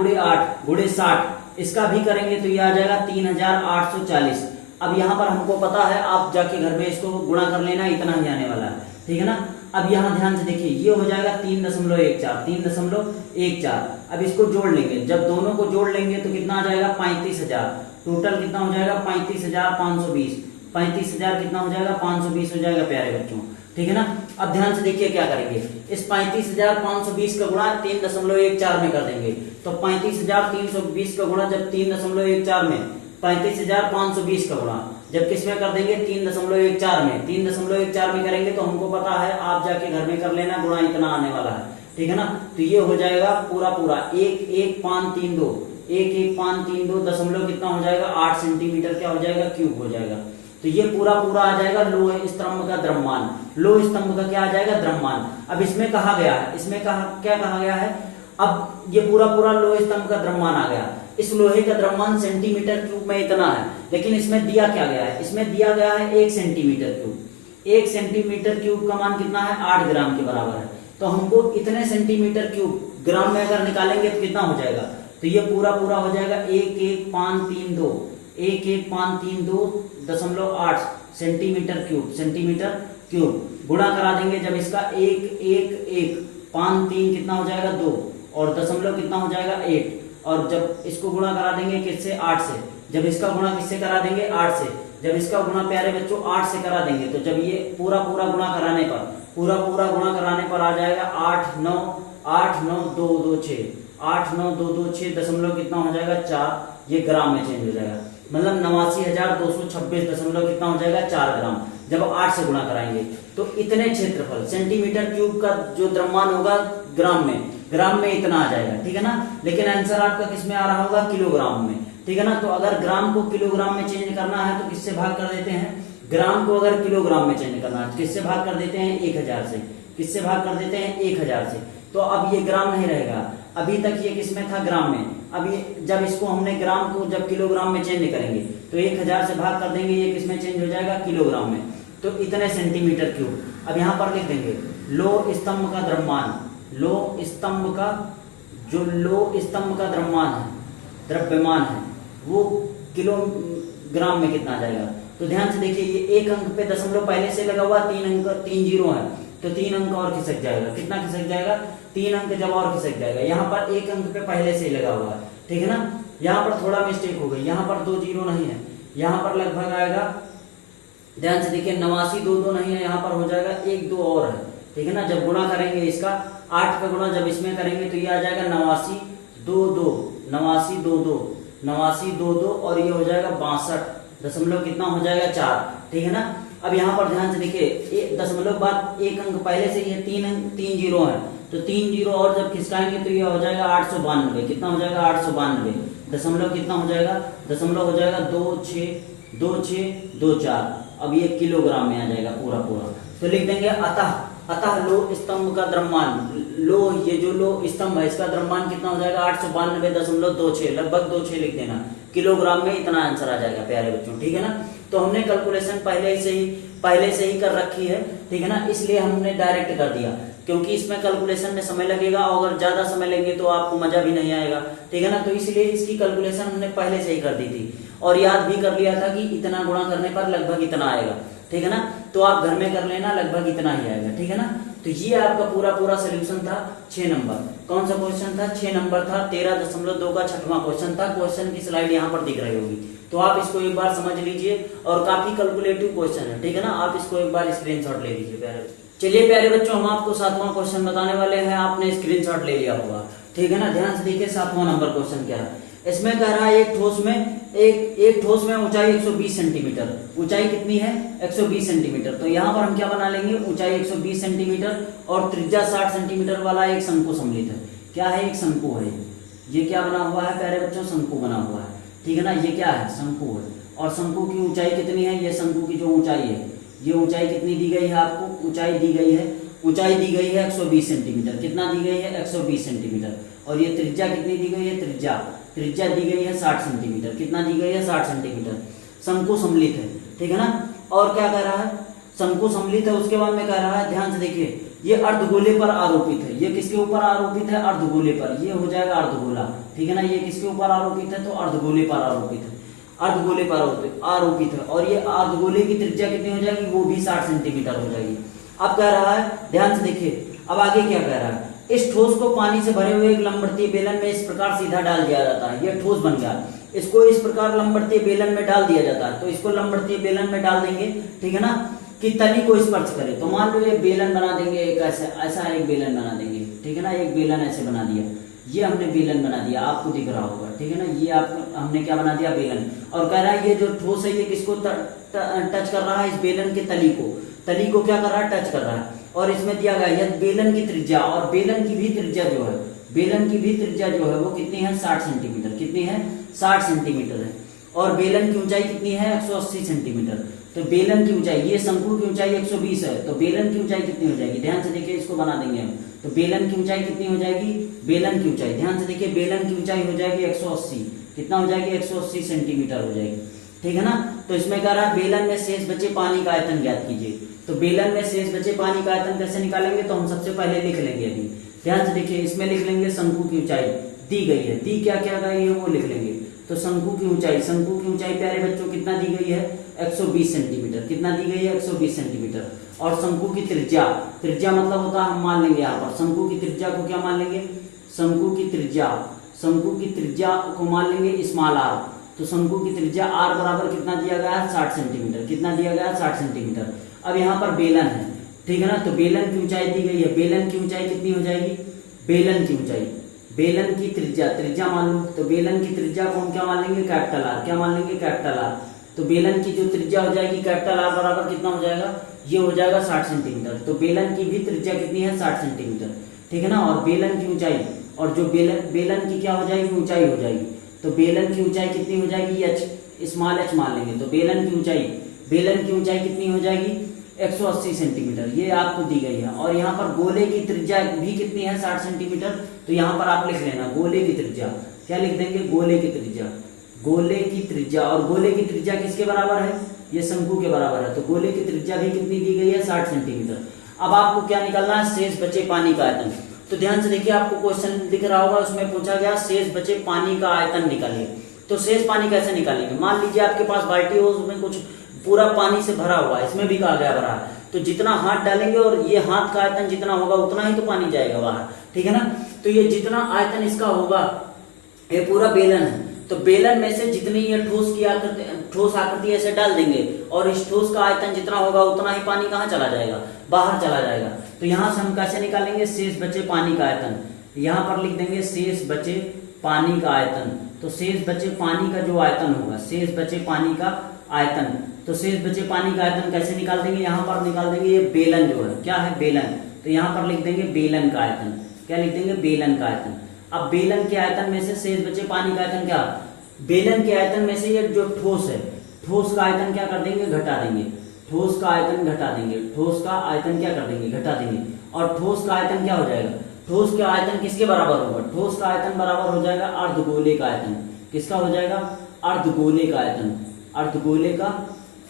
गुणे 60 इसका भी करेंगे तो ये आ जाएगा 3,840। अब यहाँ पर हमको पता है, आप जाके घर में इसको गुणा कर लेना, इतना ही आने वाला है, ठीक है ना। अब यहाँ ध्यान से देखिए, ये हो जाएगा 3.14। अब इसको जोड़ लेंगे, जब दोनों को जोड़ लेंगे तो कितना आ जाएगा 35,000, टोटल कितना हो जाएगा 35,520, 35,000 कितना हो जाएगा 520 हो जाएगा प्यारे बच्चों, ठीक है ना। अब ध्यान से देखिए क्या करेंगे, इस 35,520 का गुणा 3.14 में कर देंगे। तो 35,320 का गुणा जब 3.14 में, 35,520 का गुणा जब किस में कर देंगे 3.14 में, 3.14 में करेंगे तो हमको पता है, आप जाके घर में कर लेना, गुणा इतना आने वाला है, ठीक है ना। तो ये हो जाएगा पूरा 1,1532 दशमलव कितना हो जाएगा 8 सेंटीमीटर क्या हो जाएगा क्यूब हो जाएगा। तो ये पूरा आ जाएगा लोह स्तंभ का द्रव्यमान, लोह स्तंभ का क्या आ जाएगा द्रव्यमान। अब इसमें कहा गया है, क्या कहा गया है, अब ये पूरा लोह स्तंभ का द्रव्यमान आ गया। इस लोहे का द्रव्यमान सेंटीमीटर क्यूब में इतना है, लेकिन इसमें दिया क्या गया है, इसमें दिया गया है 1 सेंटीमीटर क्यूब। 1 सेंटीमीटर क्यूब का मान कितना है 8 ग्राम के बराबर है। तो हमको इतने सेंटीमीटर क्यूब ग्राम में अगर निकालेंगे तो कितना हो जाएगा, तो ये पूरा हो जाएगा 1,1532.8 सेंटीमीटर क्यूब। गुणा करा देंगे जब इसका 1,1,1,5,3 कितना हो जाएगा 2, और दशमलव कितना हो जाएगा 8, और जब इसको गुणा करा देंगे किससे 8 से, जब इसका गुणा किससे करा देंगे 8 से, जब इसका गुणा प्यारे बच्चों 8 से करा देंगे, तो जब ये पूरा गुणा कराने पर आ जाएगा 8,9,226 दशमलव कितना हो जाएगा 4, ये ग्राम में चेंज हो जाएगा, मतलब 89,226 दशमलव कितना हो जाएगा 4 ग्राम। जब 8 से गुणा कराएंगे तो इतने क्षेत्रफल सेंटीमीटर क्यूब का जो द्रव्यमान होगा ग्राम में इतना आ जाएगा, ठीक है ना। लेकिन आंसर आपका किस में आ रहा होगा किलोग्राम में, ठीक है ना। तो अगर ग्राम को किलोग्राम में चेंज करना है तो किससे भाग कर देते हैं, ग्राम को अगर किलोग्राम में चेंज करना है किससे भाग कर देते हैं 1000 से, किससे भाग कर देते हैं 1000 से। तो अब ये ग्राम नहीं रहेगा, अभी तक ये किसमें था ग्राम में, अब ये जब इसको हमने ग्राम को जब किलोग्राम में चेंज करेंगे तो 1000 से भाग कर देंगे, ये किसमें चेंज हो जाएगा किलोग्राम में। तो इतने सेंटीमीटर क्यूब। अब यहाँ पर लिख देंगे लोह स्तंभ का जो लो स्तंभ का द्रव्यमान है वो किलोग्राम में कितना आ जाएगा। तो ध्यान से देखिए, ये एक अंक पे दशमलव पहले से लगा हुआ, 3 जीरो है, तो 3 अंक और खिसक जाएगा। कितना खिसक जाएगा? 3 अंक जब और खिसक जाएगा। यहाँ पर एक अंक पे पहले से लगा हुआ है, ठीक है ना। यहाँ पर थोड़ा मिस्टेक हो गई, यहाँ पर 2 जीरो नहीं है, यहाँ पर लगभग आएगा, ध्यान से देखिए 89 2 नहीं है, यहाँ पर हो जाएगा 1 2 और है, ठीक है ना। जब गुणा करेंगे इसका 8 का गुणा जब इसमें करेंगे तो ये आ जाएगा 89 2 2 89 2 2 89 2 2 और ये हो जाएगा 62 दशमलव कितना हो जाएगा 4, ठीक है ना। अब यहाँ पर ध्यान से देखिए, दशमलव बाद एक अंक पहले से ये 3 जीरो है, तो 3 जीरो और जब खिसकाएंगे तो ये हो जाएगा 892। कितना हो जाएगा? 892। दशमलव कितना हो जाएगा? दशमलव हो जाएगा 2624। अब ये किलोग्राम में आ जाएगा पूरा। तो लिख देंगे अतः लो स्तंभ का द्रव्यमान, ये जो लो स्तंभ है इसका द्रव्यमान कितना हो जाएगा? 892.26, लगभग 26 लिख देना, किलोग्राम में इतना आंसर आ जाएगा प्यारे बच्चों, ठीक है ना। तो हमने कैलकुलेशन पहले से ही कर रखी है, ठीक है ना, इसलिए हमने डायरेक्ट कर दिया, क्योंकि इसमें कैलकुलेशन में समय लगेगा और अगर ज्यादा समय लेंगे तो आपको मजा भी नहीं आएगा, ठीक है ना। तो इसलिए इसकी कैलकुलेशन हमने पहले से ही कर दी थी और याद भी कर लिया था कि इतना गुणा करने पर लगभग इतना आएगा, ठीक है ना। तो आप घर में कर लेना, लगभग इतना ही आएगा, ठीक है ना। तो ये आपका पूरा सोल्यूशन था 6 नंबर। कौन सा क्वेश्चन था? 6 नंबर था, 13.2 का 6वां क्वेश्चन था। क्वेश्चन की स्लाइड यहाँ पर दिख रही होगी, तो आप इसको एक बार समझ लीजिए और काफी कैलकुलेटिव क्वेश्चन है, ठीक है ना। आप इसको एक बार स्क्रीनशॉट ले लीजिए प्यारे बच्चों। चलिए प्यारे बच्चों, हम आपको 7वां क्वेश्चन बताने वाले हैं, आपने स्क्रीनशॉट ले लिया होगा, ठीक है ना। ध्यान से देखिए 7वां नंबर क्वेश्चन क्या है। इसमें कह रहा है एक ठोस में ऊंचाई 120 सेंटीमीटर, ऊंचाई कितनी है? 120 सेंटीमीटर। तो यहाँ पर हम क्या बना लेंगे? ऊंचाई 120 सेंटीमीटर और त्रिज्या 60 सेंटीमीटर वाला एक शंकु सम्मिलित है। क्या है? एक शंकु है। ये क्या बना हुआ है प्यारे बच्चों? शंकु बना हुआ है, ठीक है ना। ये क्या है? शंकु है। और शंकु की ऊंचाई कितनी है? ये शंकु की जो ऊंचाई है, ये ऊंचाई कितनी दी गई है आपको? ऊंचाई दी गई है 120 सेंटीमीटर। कितना दी गई है? 120 सेंटीमीटर। और ये त्रिज्या कितनी दी गई है? त्रिज्या दी गई है 60 सेंटीमीटर। कितना दी गई है? 60 सेंटीमीटर। शंकु सम्मिलित है, ठीक है ना। और क्या कह रहा है? शंकु सम्मिलित है। उसके बाद में कह रहा है, ध्यान से देखिए, ये अर्धगोले पर आरोपित है। ये किसके ऊपर आरोपित है? अर्धगोले पर। ये हो जाएगा अर्धगोला, ठीक है ना। ये किसके ऊपर आरोपित है? तो अर्धगोले पर आरोपित है, अर्धगोले पर आरोपित है। और ये अर्धगोले की त्रिज्या कितनी हो जाएगी? वो भी 60 सेंटीमीटर हो जाएगी। अब कह रहा है, ध्यान से देखिए, अब आगे क्या कह रहा है? इस ठोस को पानी से भरे हुए एक लंबवृत्तीय बेलन में इस प्रकार सीधा डाल दिया जाता है। ये ठोस बन गया, इसको इस प्रकार लंबवृत्तीय बेलन में डाल दिया जाता है। तो इसको लंबवृत्तीय बेलन में डाल देंगे, ठीक है ना, कि तली को स्पर्श करे। तो मान लो ये बेलन बना देंगे, एक ऐसा एक बेलन बना देंगे, ठीक है ना। एक बेलन ऐसे बना दिया, ये हमने बेलन बना दिया, आपको दिख रहा होगा, ठीक है ना। ये आपको हमने क्या बना दिया? बेलन। और कह रहा है ये जो ठोस है ये किसको टच कर रहा है? इस बेलन के तली को क्या कर रहा है? टच कर रहा है। और इसमें दिया गया है बेलन की त्रिज्या, और बेलन की भी त्रिज्या जो है वो कितनी है? 60 सेंटीमीटर। कितनी है? 60 सेंटीमीटर है। और बेलन की ऊंचाई कितनी है? 180 सेंटीमीटर। तो बेलन की ऊंचाई, ये शंकु की ऊंचाई 120 है, तो बेलन की ऊंचाई कितनी हो जाएगी? ध्यान से देखिए, इसको बना देंगे हम। तो बेलन की ऊंचाई कितनी हो जाएगी? बेलन की ऊंचाई, ध्यान से देखिए, बेलन की ऊंचाई हो जाएगी 180। कितना हो जाएगी? 180 सेंटीमीटर हो जाएगी, ठीक है ना। तो इसमें कह रहा है बेलन में शेष बचे पानी का आयतन ज्ञात कीजिए। तो बेलन में शेष बचे पानी का आयतन कैसे निकालेंगे? तो हम सबसे पहले लिख लेंगे अभी, ध्यान से देखिए, इसमें लिख लेंगे शंकु की ऊंचाई दी गई है, दी क्या गई है वो लिख लेंगे। तो शंकु की ऊंचाई प्यारे बच्चों कितना दी गई है? 120 सेंटीमीटर। कितना दी गई है? 120 सेंटीमीटर। और शंकु की त्रिज्या मतलब होता है, हम मान लेंगे यहाँ पर शंकु की त्रिज्या को क्या मान लेंगे? शंकु की त्रिज्या को मान लेंगे स्मॉल आर। तो शंकु की त्रिज्या आर बराबर कितना दिया गया है? 60 सेंटीमीटर। कितना दिया गया है? 60 सेंटीमीटर। अब यहाँ पर बेलन है, ठीक है ना। तो बेलन की ऊंचाई दी गई है, बेलन की ऊंचाई कितनी हो जाएगी? बेलन की त्रिज्या मान लो। तो बेलन की त्रिज्या को हम क्या मान लेंगे? Capital R. क्या मान लेंगे? Capital R. तो बेलन की जो त्रिज्या हो जाएगी कैपिटल आर बराबर कितना हो जाएगा? ये हो जाएगा 60 सेंटीमीटर। तो बेलन की भी त्रिज्या कितनी है? 60 सेंटीमीटर, ठीक है ना। और बेलन की ऊंचाई, और जो बेलन की क्या हो जाएगी? ऊंचाई हो जाएगी। तो बेलन की ऊंचाई कितनी हो जाएगी? एच, स्मॉल एच मान लेंगे। तो बेलन की ऊंचाई कितनी हो जाएगी? 180 सेंटीमीटर। ये आपको दी गई है। और यहाँ पर गोले की त्रिज्या भी कितनी है? 60 सेंटीमीटर। तो यहाँ पर आप लिख लेना गोले की त्रिज्या। क्या लिख देंगे? गोले की त्रिज्या। और गोले की त्रिज्या किसके बराबर है? ये शंकु के बराबर है। तो गोले की त्रिज्या भी कितनी दी गई है? 60 सेंटीमीटर। अब आपको क्या निकालना है? शेष बचे पानी का आयतन। तो ध्यान से देखिए, आपको क्वेश्चन दिख रहा होगा, उसमें पूछा गया शेष बचे पानी का आयतन निकालिए। तो शेष पानी कैसे निकालेंगे? मान लीजिए आपके पास बाल्टी हो, उसमें कुछ पूरा पानी से भरा हुआ है, इसमें भी कहा गया भरा है, तो जितना हाथ डालेंगे और ये हाथ का आयतन जितना होगा उतना ही तो पानी जाएगा बाहर, ठीक है ना। तो ये जितना आयतन इसका होगा, ये पूरा बेलन है, तो बेलन में से जितनी ये ठोस आकृति ऐसे डाल देंगे और इस ठोस का आयतन जितना होगा उतना ही पानी कहाँ चला जाएगा? बाहर चला जाएगा। तो यहाँ से हम कैसे निकालेंगे? शेष बचे पानी का आयतन, यहाँ पर लिख देंगे शेष बचे पानी का आयतन। तो शेष बचे पानी का जो आयतन होगा, शेष बचे पानी का आयतन, तो शेष बचे पानी का आयतन कैसे निकाल देंगे? यहाँ पर निकाल देंगे, ये बेलन जो है, क्या है? बेलन। तो यहाँ पर लिख देंगे बेलन का आयतन। क्या लिख देंगे? बेलन का आयतन। अब बेलन के आयतन में से शेष बचे पानी का आयतन क्या? बेलन के आयतन में से ये जो ठोस है, ठोस का आयतन क्या कर देंगे? घटा देंगे। ठोस का आयतन घटा देंगे। ठोस का आयतन क्या कर देंगे? घटा देंगे। और ठोस का आयतन क्या हो जाएगा? ठोस का आयतन किसके बराबर होगा? ठोस का आयतन बराबर हो जाएगा अर्धगोले का आयतन। किसका हो जाएगा? अर्धगोले का आयतन।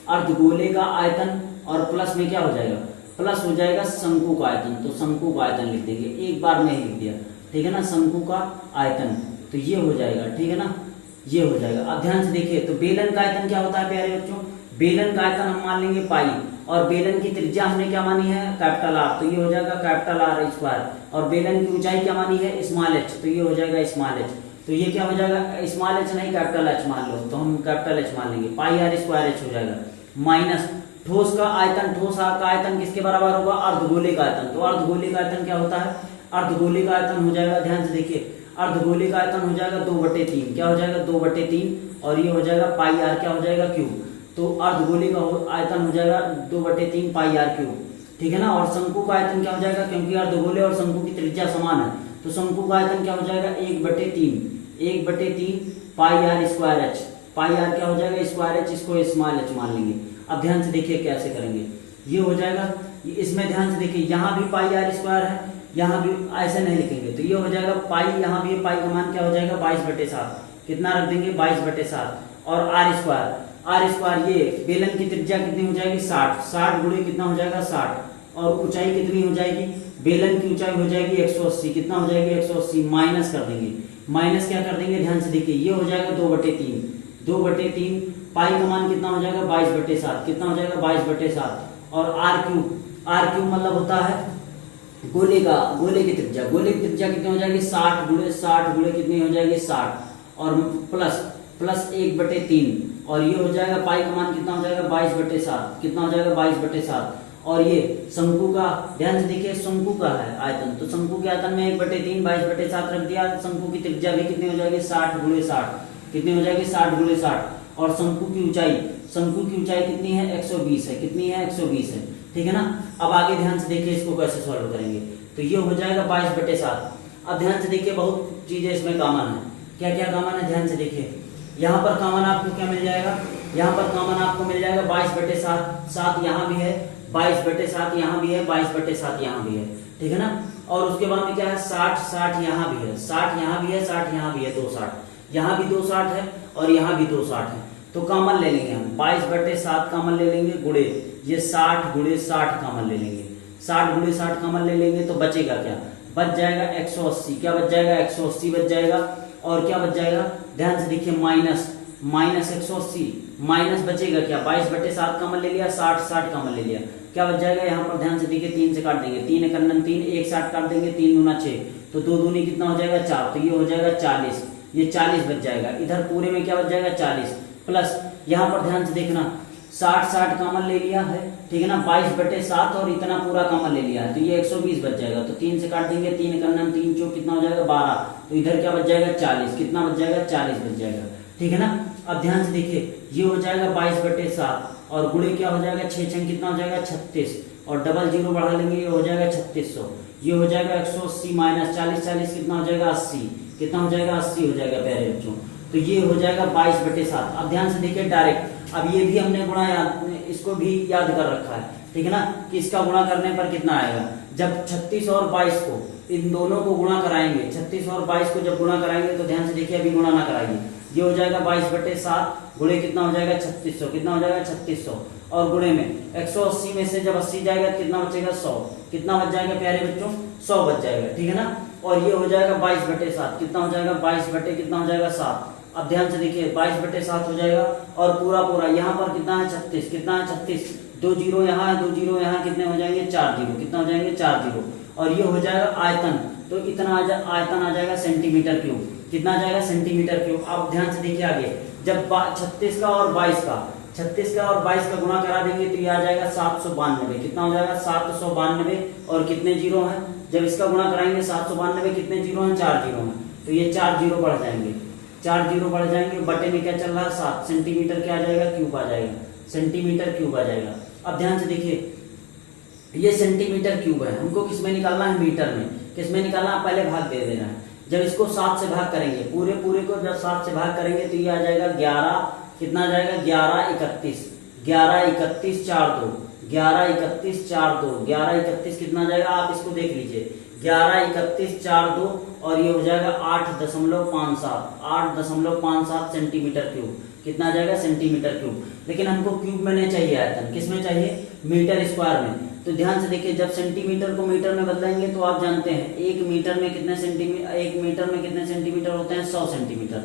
अर्धगोले का आयतन, और प्लस में क्या हो जाएगा? प्लस हो जाएगा शंकु का आयतन। तो शंकु का आयतन लिख देंगे, एक बार में ही लिख दिया, ठीक है ना, शंकु का आयतन। तो ये हो जाएगा, ठीक है ना, ये हो जाएगा। अब ध्यान से देखिए, तो बेलन का आयतन क्या होता है प्यारे बच्चों? बेलन का आयतन हम मान लेंगे पाई, और बेलन की त्रिज्या हमने क्या मानी है? Capital R. तो ये हो जाएगा कैपिटल आर स्क्वायर। और बेलन की ऊंचाई क्या मानी है? Small H. तो ये हो जाएगा स्मॉल एच। तो ये क्या हो जाएगा? स्मॉल एच नहीं, कैपिटल एच मान लो, तो हम कैपिटल एच मान लेंगे। पाई आर स्क्वायर एच हो जाएगा, माइनस ठोस का आयतन। ठोस का आयतन किसके बराबर होगा? अर्धगोले का आयतन। तो अर्धगोले का आयतन क्या होता है? अर्धगोले का आयतन हो जाएगा, ध्यान से देखिए, अर्धगोले का आयतन हो जाएगा 2/3। क्या हो जाएगा? 2/3। और ये हो जाएगा पाई आर, क्या हो जाएगा? क्यूब। तो अर्धगोले का आयतन हो जाएगा 2/3 पाई आर क्यूब, ठीक है ना। और शंकु का आयतन क्या हो जाएगा? क्योंकि अर्धगोले और शंकु की त्रिज्या समान है, तो शंकु का आयतन क्या हो जाएगा? 1/3 pi r square h. Pi r क्या हो जाएगा? स्क्वायर एच, इसको स्मॉल एच मान लेंगे। अब ध्यान से देखिए कैसे करेंगे, ये हो जाएगा, इसमें ध्यान से देखिए, यहाँ भी पाई आर स्क्वायर है, यहाँ भी ऐसे नहीं लिखेंगे, तो ये हो जाएगा पाई, यहाँ भी पाई का मान क्या हो जाएगा? 22/7। कितना रख देंगे? 22/7। और आर स्क्वायर, ये बेलन की त्रिज्या कितनी हो जाएगी? 60। 60 गुणे कितना हो जाएगा? 60। और ऊंचाई कितनी हो जाएगी? बेलन की ऊंचाई हो जाएगी 180। कितना हो जाएगी? 180। माइनस कर देंगे, माइनस क्या कर देंगे? ध्यान से देखिए, ये हो जाएगा 2/3। 2/3 पाई का मान कितना हो जाएगा? 22/7। कितना हो जाएगा? 22/7। और आर क्यूब मतलब होता है गोले की त्रिज्या। गोले की त्रिज्या कितनी हो जाएगी? 60 गुणे कितनी हो जाएगी? 60। और प्लस 1/3। और ये हो जाएगा पाई का मान कितना हो जाएगा? 22/7। कितना हो जाएगा? 22/7। और ये शंकु का, ध्यान से देखिए, शंकु का है आयतन, तो शंकु के आयतन में 1/3 22/7 रख दिया। शंकु की त्रिज्या भी कितनी हो जाएगी? 60 गुणे 60। कितनी हो जाएगी? 60 गुणे 60। और शंकु की ऊंचाई कितनी है? 120 है। कितनी है? 120 है, ठीक है ना। अब आगे ध्यान से देखिए, इसको कैसे सॉल्व करेंगे, तो ये हो जाएगा 22/7। अब ध्यान से देखिए, बहुत चीजें इसमें कॉमन है। क्या क्या कॉमन है? ध्यान से देखिए, यहाँ पर कॉमन आपको क्या मिल जाएगा? यहाँ पर कॉमन आपको मिल जाएगा 22/7। 7 यहाँ भी है, 22/7 यहाँ भी है, 22/7 यहाँ भी है, ठीक है ना। और उसके बाद में क्या है? 60 यहाँ भी है, 60 यहाँ भी है, 60 यहाँ भी है, 2 60। यहाँ भी 2 60 है और यहाँ भी 2 60 है। तो कॉमन ले लेंगे हम, 22/7 कॉमन ले लेंगे, गुणे ये 60 गुणे 60 कॉमन ले लेंगे। 60 गुणे 60 कॉमन ले लेंगे, तो बचेगा क्या? बच जाएगा 180। क्या बच जाएगा? 180 बच जाएगा। और क्या बच जाएगा? ध्यान से देखिए, माइनस 180, माइनस बचेगा क्या? 22/7 कॉमन ले लिया, 60 कॉमन ले लिया, क्या बच जाएगा? यहाँ पर ध्यान से देखिए, 3 से काट देंगे, 3 × 3 1 60 काट देंगे, 3 दूना 6, तो 2 दूनी कितना हो जाएगा? 4। तो ये हो जाएगा 40, ये 40 बच जाएगा। इधर पूरे में क्या बच जाएगा? 40। प्लस यहाँ पर ध्यान से देखना, 60 कॉमन ले लिया है, ठीक है ना, 22/7 और इतना पूरा कॉमन ले लिया है, तो ये 120 बच जाएगा। तो 3 से काट देंगे, 3 × 3 चौक कितना हो जाएगा? 12। तो इधर क्या बच जाएगा? 40। कितना बच जाएगा? 40 बच जाएगा, ठीक है ना। अब ध्यान से देखिए, ये हो जाएगा 22/7 और गुणे क्या हो जाएगा? 6 6 कितना हो जाएगा? 36। और डबल 0 बढ़ा लेंगे, ये हो जाएगा 3600। ये हो जाएगा 180 माइनस 40 कितना हो जाएगा? 80। कितना हो जाएगा? 80 हो जाएगा प्यारे बच्चों। तो ये हो जाएगा 22/7। अब ध्यान से देखिए डायरेक्ट, अब ये भी हमने गुणा इसको भी याद कर रखा है, ठीक है ना, कि इसका गुणा करने पर कितना आएगा। जब 36 और 22 को, इन दोनों को गुणा कराएंगे, 36 और 22 को जब गुणा कराएंगे, तो ध्यान से देखिए, अभी गुणा ना कराइए, ये हो जाएगा 22/7 गुणे कितना हो जाएगा 3600, कितना हो जाएगा 3600, और गुणे में 180 में से जब 80 जाएगा कितना बचेगा 100, कितना बच जाएगा प्यारे बच्चों 100 बच जाएगा, ठीक है ना। और ये हो जाएगा 22/7, कितना हो जाएगा 22 बटे कितना हो जाएगा 7। अब ध्यान से देखिए 22/7 हो जाएगा, और पूरा पूरा यहाँ पर कितना है 36, कितना है 36, 2 जीरो यहाँ है, 2 जीरो यहाँ, कितने हो जाएंगे 4 जीरो, कितना हो जाएंगे 4 जीरो, और ये हो जाएगा आयतन, तो इतना आयतन आ जाएगा सेंटीमीटर क्यूब, कितना आ जाएगा सेंटीमीटर क्यूब। अब ध्यान से देखिए आगे, जब 36 का और 22 का 36 का और 22 का गुणा करा देंगे तो ये आ जाएगा 792, कितना हो जाएगा 792, और कितने जीरो हैं, जब इसका गुणा कराएंगे 792, कितने जीरो हैं 4 जीरो हैं, तो ये 4 जीरो बढ़ जाएंगे, 4 जीरो बढ़ जाएंगे, बटे में क्या चल रहा है 7, सेंटीमीटर क्या आ जाएगा क्यूब आ जाएगा, सेंटीमीटर क्यूब आ जाएगा। अब ध्यान से देखिए ये सेंटीमीटर क्यूब है, हमको किस में निकालना है मीटर में, किस में निकालना है पहले भाग दे देना है। जब इसको 7 से भाग करेंगे, पूरे पूरे को जब 7 से भाग करेंगे तो ये आ जाएगा 11, कितना आ जाएगा 1131, 1131 4 2, 1131 4 2, 1131 कितना आ जाएगा आप इसको देख लीजिए, 1131 4 2, और ये हो जाएगा 8.57, 8.57 सेंटीमीटर क्यूब, कितना आ जाएगा सेंटीमीटर क्यूब। लेकिन हमको क्यूब में नहीं चाहिए आयतन, किस में चाहिए मीटर स्क्वायर में। तो ध्यान से देखिए जब सेंटीमीटर को मीटर में बदलेंगे तो आप जानते हैं 1 मीटर में कितने सेंटीमीटर, 1 मीटर में कितने सेंटीमीटर होते हैं 100 सेंटीमीटर,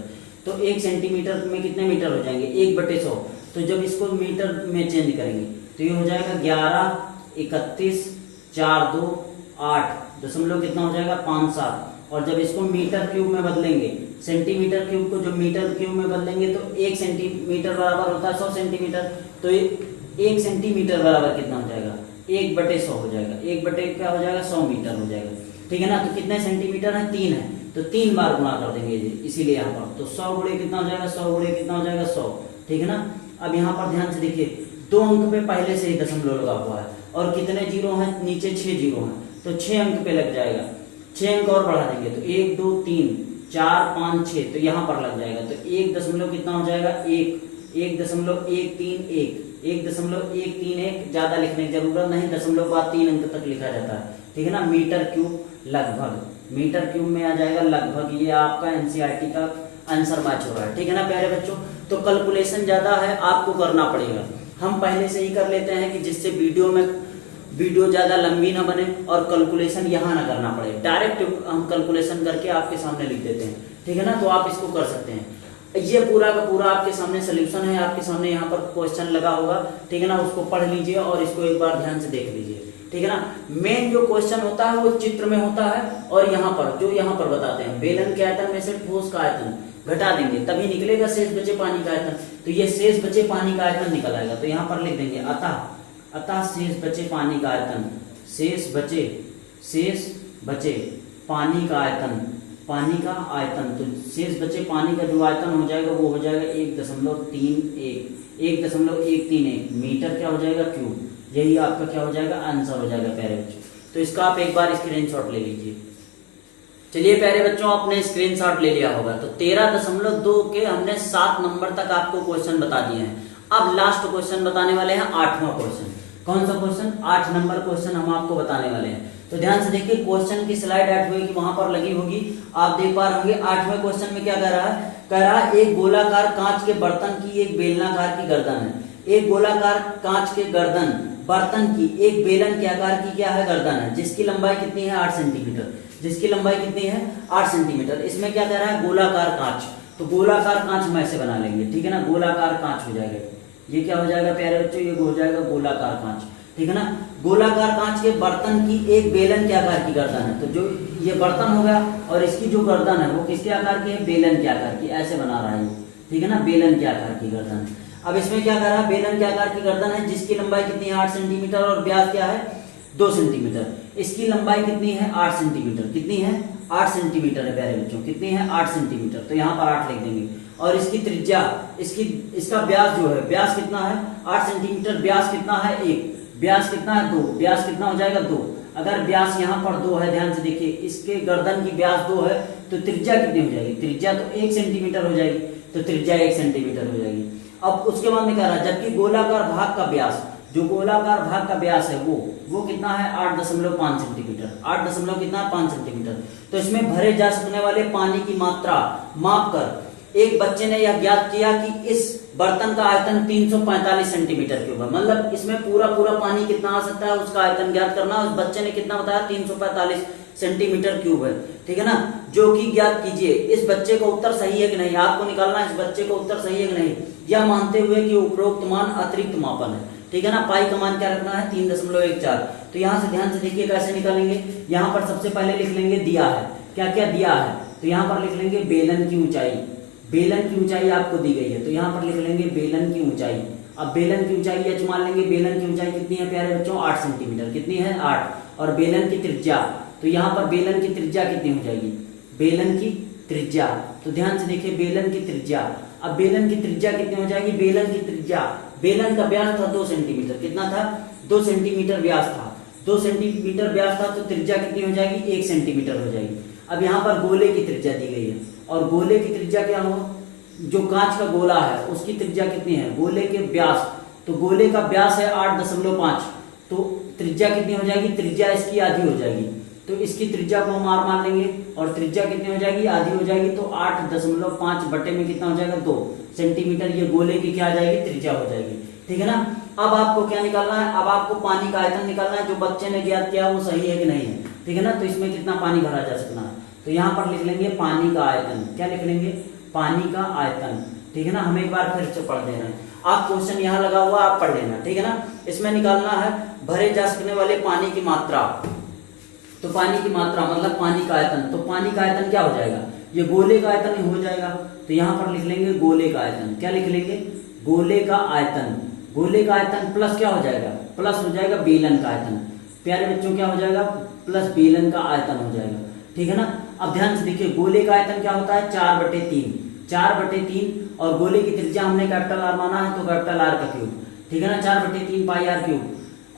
तो 1 सेंटीमीटर में कितने मीटर हो जाएंगे 1/100। तो जब इसको मीटर में चेंज करेंगे तो ये हो जाएगा 1131 4 2 8 दशमलव कितना हो जाएगा 57, और जब इसको मीटर क्यूब में बदलेंगे, सेंटीमीटर क्यूब को जब मीटर क्यूब में बदलेंगे तो 1 सेंटीमीटर बराबर होता है 100 सेंटीमीटर, तो 1 सेंटीमीटर बराबर कितना हो जाएगा 1/100 हो जाएगा, 1 बटे क्या हो जाएगा 100 मीटर हो जाएगा, ठीक है ना। तो कितने सेंटीमीटर है 3 है, तो 3 बार गुणा कर देंगे इसीलिए यहाँ पर, तो 100 गुणे कितना हो जाएगा 100 गुणे कितना हो जाएगा 100, ठीक है ना। अब यहाँ पर ध्यान से देखिए 2 अंक पे पहले से ही दशमलव लगा हुआ है, और कितने जीरो हैं नीचे 6 जीरो हैं, तो 6 अंक पे लग जाएगा, 6 अंक और बढ़ा देंगे तो 1 2 3 4 5 6, तो यहाँ पर लग जाएगा, तो 1 दशमलव कितना हो जाएगा 1.131, 1.131, ज्यादा लिखने की जरूरत नहीं, दशमलव बाद 3 अंक तक लिखा जाता है, ठीक है ना। मीटर क्यूब लगभग, मीटर क्यूब में आ जाएगा लगभग, ये आपका एनसीईआरटी का आंसर मैच हो रहा है, ठीक है ना प्यारे बच्चों। तो कैलकुलेशन ज्यादा है आपको करना पड़ेगा, हम पहले से ही कर लेते हैं कि जिससे वीडियो ज्यादा लंबी ना बने और कैलकुलेशन यहाँ ना करना पड़े, डायरेक्ट हम कैलकुलेशन करके आपके सामने लिख देते हैं, ठीक है ना। तो आप इसको कर सकते हैं, ये पूरा का पूरा आपके सामने सोल्यूशन है, आपके सामने यहाँ पर क्वेश्चन लगा होगा, ठीक है ना, उसको पढ़ लीजिए और इसको एक बार ध्यान से देख लीजिए, ठीक है ना। मेन जो क्वेश्चन होता है वो चित्र में होता है, और यहाँ पर जो यहाँ पर बताते हैं बेलन के आयतन में से ठोस का आयतन घटा देंगे तभी निकलेगा शेष बचे पानी का आयतन, तो ये शेष बचे पानी का आयतन निकल आएगा, तो यहाँ पर लिख देंगे अतः शेष बचे पानी का आयतन, शेष बचे पानी का आयतन, पानी का आयतन, तो शेष बचे पानी का जो आयतन हो जाएगा वो हो जाएगा 1.131 मीटर क्या हो जाएगा क्यूब, यही आपका क्या हो जाएगा आंसर हो जाएगा प्यारे बच्चों। तो इसका आप एक बार स्क्रीनशॉट ले लीजिए। चलिए प्यारे बच्चों आपने स्क्रीनशॉट ले लिया होगा, तो 13.2 के हमने 7 नंबर तक आपको क्वेश्चन बता दिए हैं। अब लास्ट क्वेश्चन बताने वाले हैं 8वां क्वेश्चन। कौन सा क्वेश्चन 8 नंबर क्वेश्चन हम आपको बताने वाले हैं। तो ध्यान से देखिए क्वेश्चन की स्लाइड 8वें की वहां पर लगी होगी, आप देख पा रहे होंगे। 8वें क्वेश्चन में क्या कह रहा है, कह रहा है एक गोलाकार कांच के बर्तन की एक बेलनाकार की गर्दन है, एक गोलाकार कांच के बर्तन की एक बेलन के आकार की क्या है गर्दन है, जिसकी लंबाई कितनी है 8 सेंटीमीटर, जिसकी लंबाई कितनी है 8 सेंटीमीटर। इसमें क्या कह रहा है गोलाकार कांच, तो गोलाकार कांच हम ऐसे बना लेंगे, ठीक है ना, गोलाकार कांच हो जाएगा, ये क्या हो जाएगा प्यारे बच्चों, ये हो जाएगा गोलाकार कांच, ठीक है ना। गोलाकार कांच के बर्तन की एक बेलन के आकार की गर्दन है, तो जो ये बर्तन होगा और इसकी जो गर्दन है वो किसके आकार की है, बेलन के आकार की, ऐसे बना रहा है, ठीक है ना, बेलन के आकार की गर्दन। अब इसमें क्या कर रहा है, बेलन के आकार की गर्दन है जिसकी लंबाई कितनी है 8 सेंटीमीटर और व्यास क्या है 2 सेंटीमीटर। इसकी लंबाई कितनी है 8 सेंटीमीटर, कितनी है 8 सेंटीमीटर है प्यारे बच्चों, कितनी है 8 सेंटीमीटर, तो यहाँ पर 8 लिख देंगे। और इसकी त्रिज्या, इसका व्यास जो है, व्यास कितना है 8 सेंटीमीटर, व्यास कितना है 1, व्यास कितना है 2, व्यास कितना हो जाएगा 2। अगर व्यास यहाँ पर 2 है, ध्यान से देखिए इसके गर्दन की व्यास 2 है तो त्रिज्या कितनी हो जाएगी, त्रिज्या तो 1 सेंटीमीटर हो जाएगी, तो त्रिज्या 1 सेंटीमीटर हो जाएगी। अब उसके बाद में कह रहा है जबकि गोलाकार भाग का व्यास, जो गोलाकार भाग का व्यास है वो कितना है 8.5 सेंटीमीटर, 8.5 सेंटीमीटर। तो इसमें भरे जा सकने वाले पानी की मात्रा माप कर एक बच्चे ने यह ज्ञात किया कि इस बर्तन का आयतन 345 सेंटीमीटर क्यूब है, मतलब इसमें पूरा पूरा पानी कितना आ सकता है उसका आयतन ज्ञात करना। उस बच्चे ने कितना बताया 345 सेंटीमीटर क्यूब है, ठीक है ना, जो कि ज्ञात कीजिए। इस बच्चे का उत्तर सही है कि नहीं, आपको निकालना है इस बच्चे का उत्तर सही है कि नहीं, यह मानते हुए कि उपरोक्त मान अतिरिक्त मापन है, ठीक है ना। पाई का मान क्या रखना है 3.14। तो यहाँ से ध्यान से देखिए कैसे निकालेंगे। यहाँ पर सबसे पहले लिख लेंगे दिया है, क्या क्या दिया है, तो यहाँ पर लिख लेंगे बेलन की ऊंचाई, बेलन की ऊंचाई आपको दी गई है, तो यहाँ पर लिख लेंगे बेलन की ऊंचाई। अब बेलन की ऊंचाई एच मान लेंगे, बेलन की ऊंचाई कितनी है प्यारे बच्चों 8 सेंटीमीटर, कितनी है 8। और बेलन की त्रिज्या, तो यहाँ पर बेलन की त्रिज्या कितनी हो जाएगी, बेलन की त्रिज्या, तो ध्यान से देखिए बेलन की त्रिज्या। अब बेलन की त्रिज्या कितनी हो जाएगी, बेलन की त्रिज्या, बेलन का व्यास था 2 सेंटीमीटर, कितना था 2 सेंटीमीटर व्यास था, 2 सेंटीमीटर व्यास था, तो त्रिज्या कितनी हो जाएगी 1 सेंटीमीटर हो जाएगी। अब यहाँ पर गोले की त्रिज्या दी गई है, और गोले की त्रिज्या क्या हो, जो कांच का गोला है उसकी त्रिज्या कितनी है, गोले के व्यास, तो गोले का व्यास है 8.5, तो त्रिज्या कितनी हो जाएगी, त्रिज्या इसकी आधी हो जाएगी, तो इसकी त्रिज्या को हम आर मान लेंगे, और त्रिज्या कितनी हो जाएगी आधी हो जाएगी, तो 8.5 बटे में कितना हो जाएगा 2 सेंटीमीटर, ये गोले की क्या आ जाएगी त्रिज्या हो जाएगी, ठीक है ना। अब आपको क्या निकालना है, अब आपको पानी का आयतन निकालना है, जो बच्चे ने ज्ञात किया वो सही है कि नहीं है, ठीक है ना। तो इसमें कितना पानी भरा जा सकता है, तो यहाँ पर लिख लेंगे पानी का आयतन, क्या लिख लेंगे पानी का आयतन, ठीक है ना। हम एक बार फिर से पढ़ दे रहे हैं, आप क्वेश्चन यहाँ लगा हुआ आप पढ़ लेना, ठीक है ना। इसमें निकालना है भरे जा सकने वाले पानी की मात्रा, तो पानी की मात्रा मतलब पानी का आयतन, तो पानी का आयतन क्या हो जाएगा, ये गोले का आयतन हो जाएगा, तो यहाँ पर लिख लेंगे गोले का आयतन, क्या लिख लेंगे गोले का आयतन, गोले का आयतन प्लस क्या हो जाएगा, प्लस हो जाएगा बेलन का आयतन, प्यारे बच्चों क्या हो जाएगा प्लस बेलन का आयतन हो जाएगा, ठीक है ना। अब ध्यान से देखिए गोले का आयतन क्या होता है 4/3, 4/3, और गोले की त्रिज्या हमने कैपिटल आर माना है, तो कैपिटल आर का क्यूब, ठीक है ना, 4/3 पाई आर क्यूब।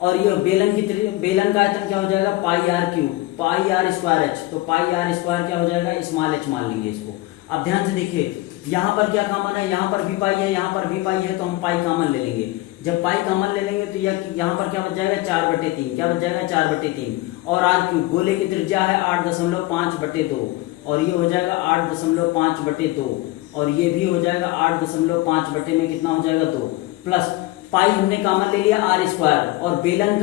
और ये बेलन का आयतन क्या हो जाएगा pi r cube, pi r square h, तो पाई आर स्क्वायर क्या हो जाएगा स्मॉल एच मान लेंगे इसको। अब ध्यान से देखिए यहाँ पर क्या कॉमन है, यहाँ पर भी पाई है, यहाँ पर भी पाई है, तो हम पाई कॉमन ले लेंगे। जब पाई कॉमन ले लेंगे तो यहाँ पर क्या बच जाएगा 4/3, क्या बच जाएगा 4/3, और आर क्यूब गोले की त्रिज्या है 8.5/2, और ये हो जाएगा 8.5/2, और ये भी हो जाएगा 8.5 बटे में कितना हो जाएगा 2, प्लस पाई हमने कॉमन ले लिया आर स्क्वायर, और बेलन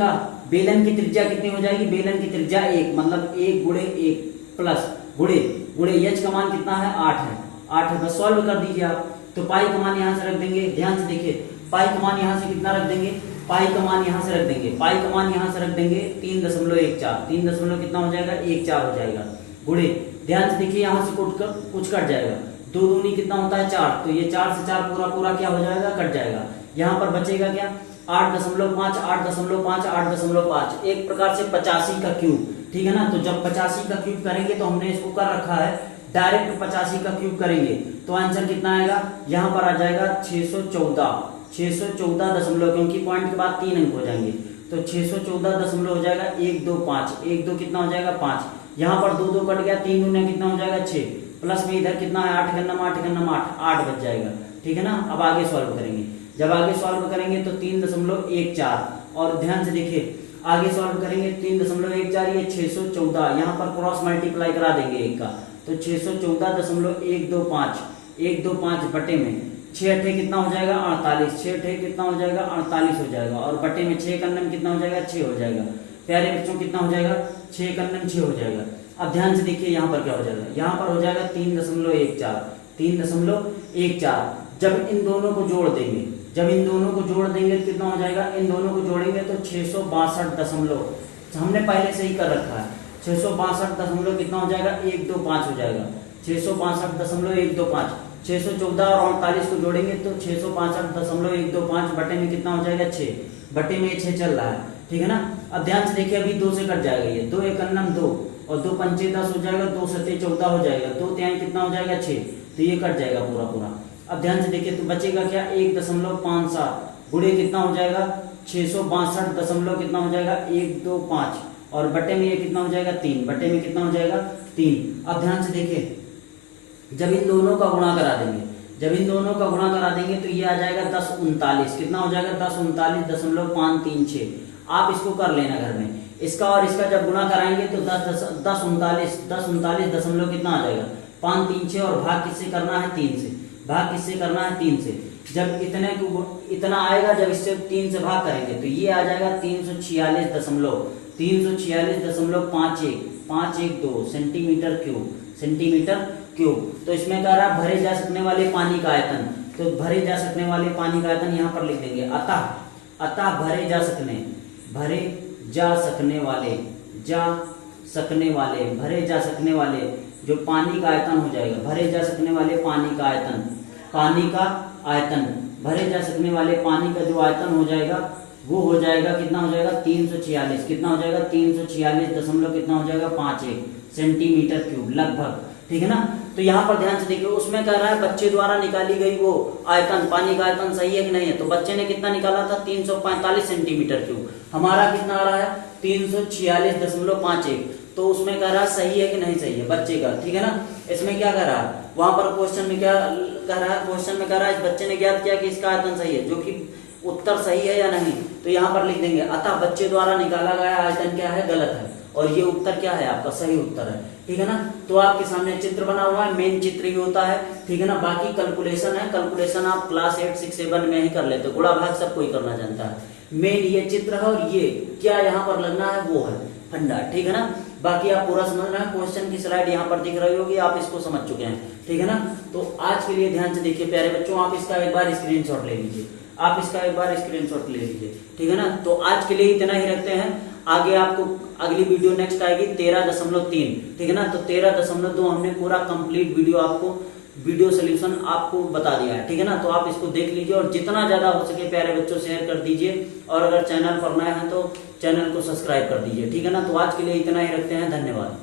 की त्रिज्या कितनी हो जाएगी, बेलन की त्रिज्या 1, मतलब 1 × 1 प्लस गुणे एच का मान कितना है 8 है, 8 है, बस सॉल्व कर दीजिए आप। तो पाई का मान यहाँ से रख देंगे, ध्यान से देखिए पाई का मान यहाँ से कितना रख देंगे, पाई का मान यहाँ से रख देंगे, पाई का मान यहाँ से रख देंगे 3.14, 3 दशमलव कितना हो जाएगा 14 हो जाएगा, गुणे ध्यान से देखिए यहाँ से कुछ कट जाएगा, 2 दूनी कितना होता है 4, तो ये 4 से 4 पूरा पूरा क्या हो जाएगा कट जाएगा, यहाँ पर बचेगा क्या 8.5, 8.5, 8.5, एक प्रकार से 85 का क्यूब, ठीक है ना। तो जब 85 का क्यूब करेंगे तो हमने इसको कर रखा है डायरेक्ट 85 का क्यूब करेंगे, तो आंसर कितना आएगा, यहाँ पर आ जाएगा 614 दशमलव, क्योंकि पॉइंट के बाद 3 अंक हो जाएंगे, तो 614 दशमलव हो जाएगा 125, 1 2 कितना हो जाएगा 5, यहाँ पर 2 2 कट गया, 3 दूने कितना हो जाएगा 6, प्लस में इधर कितना है 8 गन्नम 8 बच जाएगा, ठीक है ना। अब आगे सॉल्व करेंगे, जब आगे सॉल्व करेंगे तो 3.14, और ध्यान से देखिए आगे सॉल्व करेंगे 3.14, ये 614, यहाँ पर क्रॉस मल्टीप्लाई करा देंगे एक का, तो 614.125 बटे में 6 अठे कितना हो जाएगा 48, 6 अठे कितना हो जाएगा 48 हो जाएगा, और बटे में 6 कन्नम कितना हो जाएगा 6 हो जाएगा, प्यारे बच्चों कितना हो जाएगा 6 कन्नम 6 हो जाएगा। अब ध्यान से देखिए यहाँ पर क्या हो जाएगा, यहाँ पर हो जाएगा 3.14, जब इन दोनों को जोड़ देंगे, जब इन दोनों को जोड़ देंगे तो कितना हो जाएगा, इन दोनों को जोड़ेंगे तो 662 दशमलव, हमने पहले से ही कर रखा है, 662 दशमलव कितना हो जाएगा 125 हो जाएगा, 662.125, 614 और 48 को जोड़ेंगे तो 662.125 बटे में कितना हो जाएगा 6, बटे में 6 चल रहा है, ठीक है ना। अब ध्यान से देखिए अभी 2 से कट जाएगा, ये 2 1 2 और 2 पंचे 10 हो जाएगा, 2 7 14 हो जाएगा, 2 3 कितना हो जाएगा 6, तो ये कट जाएगा पूरा पूरा। अब ध्यान से देखिए तो बचेगा क्या 1.57 गुणे कितना हो जाएगा 662 दशमलव कितना हो जाएगा 125, और बटे में ये कितना हो जाएगा 3, बटे में कितना हो जाएगा 3। अब ध्यान से देखिए जब इन दोनों का गुणा करा देंगे, जब इन दोनों का गुणा करा देंगे तो ये आ जाएगा 1039, कितना हो जाएगा 1039.536। आप इसको कर लेना घर में, इसका और इसका जब गुणा कराएंगे तो 1039 दशमलव कितना आ जाएगा 536, और भाग किससे करना है 3 से, भाग किससे करना है 3 से। जब इतना आएगा, जब इससे 3 से भाग करेंगे तो ये आ जाएगा 346.512 सेंटीमीटर क्यूब। तो इसमें कह रहा है भरे जा सकने वाले पानी का आयतन, तो भरे जा सकने वाले पानी का आयतन यहाँ पर लिख देंगे। अतः भरे जा सकने वाले जो पानी का आयतन हो जाएगा, भरे जा सकने वाले पानी का जो आयतन हो जाएगा वो हो जाएगा, कितना हो जाएगा 346, कितना हो जाएगा 346 दशमलव कितना हो जाएगा 51 सेंटीमीटर क्यूब लगभग, ठीक है ना। तो यहाँ पर ध्यान से देखिए, उसमें कह रहा है बच्चे द्वारा निकाली गई वो आयतन, पानी का आयतन सही है कि नहीं है। तो बच्चे ने कितना निकाला था 345 सेंटीमीटर क्यूब, हमारा कितना आ रहा है 346.51। तो उसमें कह रहा है सही है कि नहीं सही है बच्चे का, ठीक है ना। इसमें क्या कह रहा है, वहां पर क्वेश्चन में क्या कह रहा है, क्वेश्चन में कह रहा है इस बच्चे ने ज्ञात किया कि इसका आयतन सही है, जो कि उत्तर सही है या नहीं। तो यहाँ पर लिख देंगे अतः बच्चे द्वारा निकाला गया आयतन क्या है, गलत है, और ये उत्तर क्या है आपका सही उत्तर है, ठीक है ना। तो आपके सामने चित्र बना हुआ है, मेन चित्र ही होता है, ठीक है ना। बाकी कैलकुलेशन है, कैलकुलेशन आप क्लास 8, 6, 7 में ही कर लेते हो, गुणा भाग सब कोई करना जानता है। मेन ये चित्र है और ये क्या यहाँ पर लगना है वो है फंडा, ठीक है ना। बाकी आप पूरा समझ रहे हैं, क्वेश्चन की स्लाइड यहाँ पर दिख रही होगी, आप इसको समझ चुके हैं, ठीक है ना। तो आज के लिए ध्यान से देखिए प्यारे बच्चों, आप इसका एक बार स्क्रीनशॉट ले लीजिए, ठीक है ना। तो आज के लिए इतना ही रखते हैं, आगे आपको अगली वीडियो नेक्स्ट आएगी 13.3, ठीक है ना। तो 13.2 हमने पूरा कंप्लीट वीडियो सोल्यूशन आपको बता दिया है, ठीक है ना। तो आप इसको देख लीजिए और जितना ज्यादा हो सके प्यारे बच्चों शेयर कर दीजिए, और अगर चैनल पर नए हैं तो चैनल को सब्सक्राइब कर दीजिए, ठीक है ना। तो आज के लिए इतना ही रखते हैं, धन्यवाद।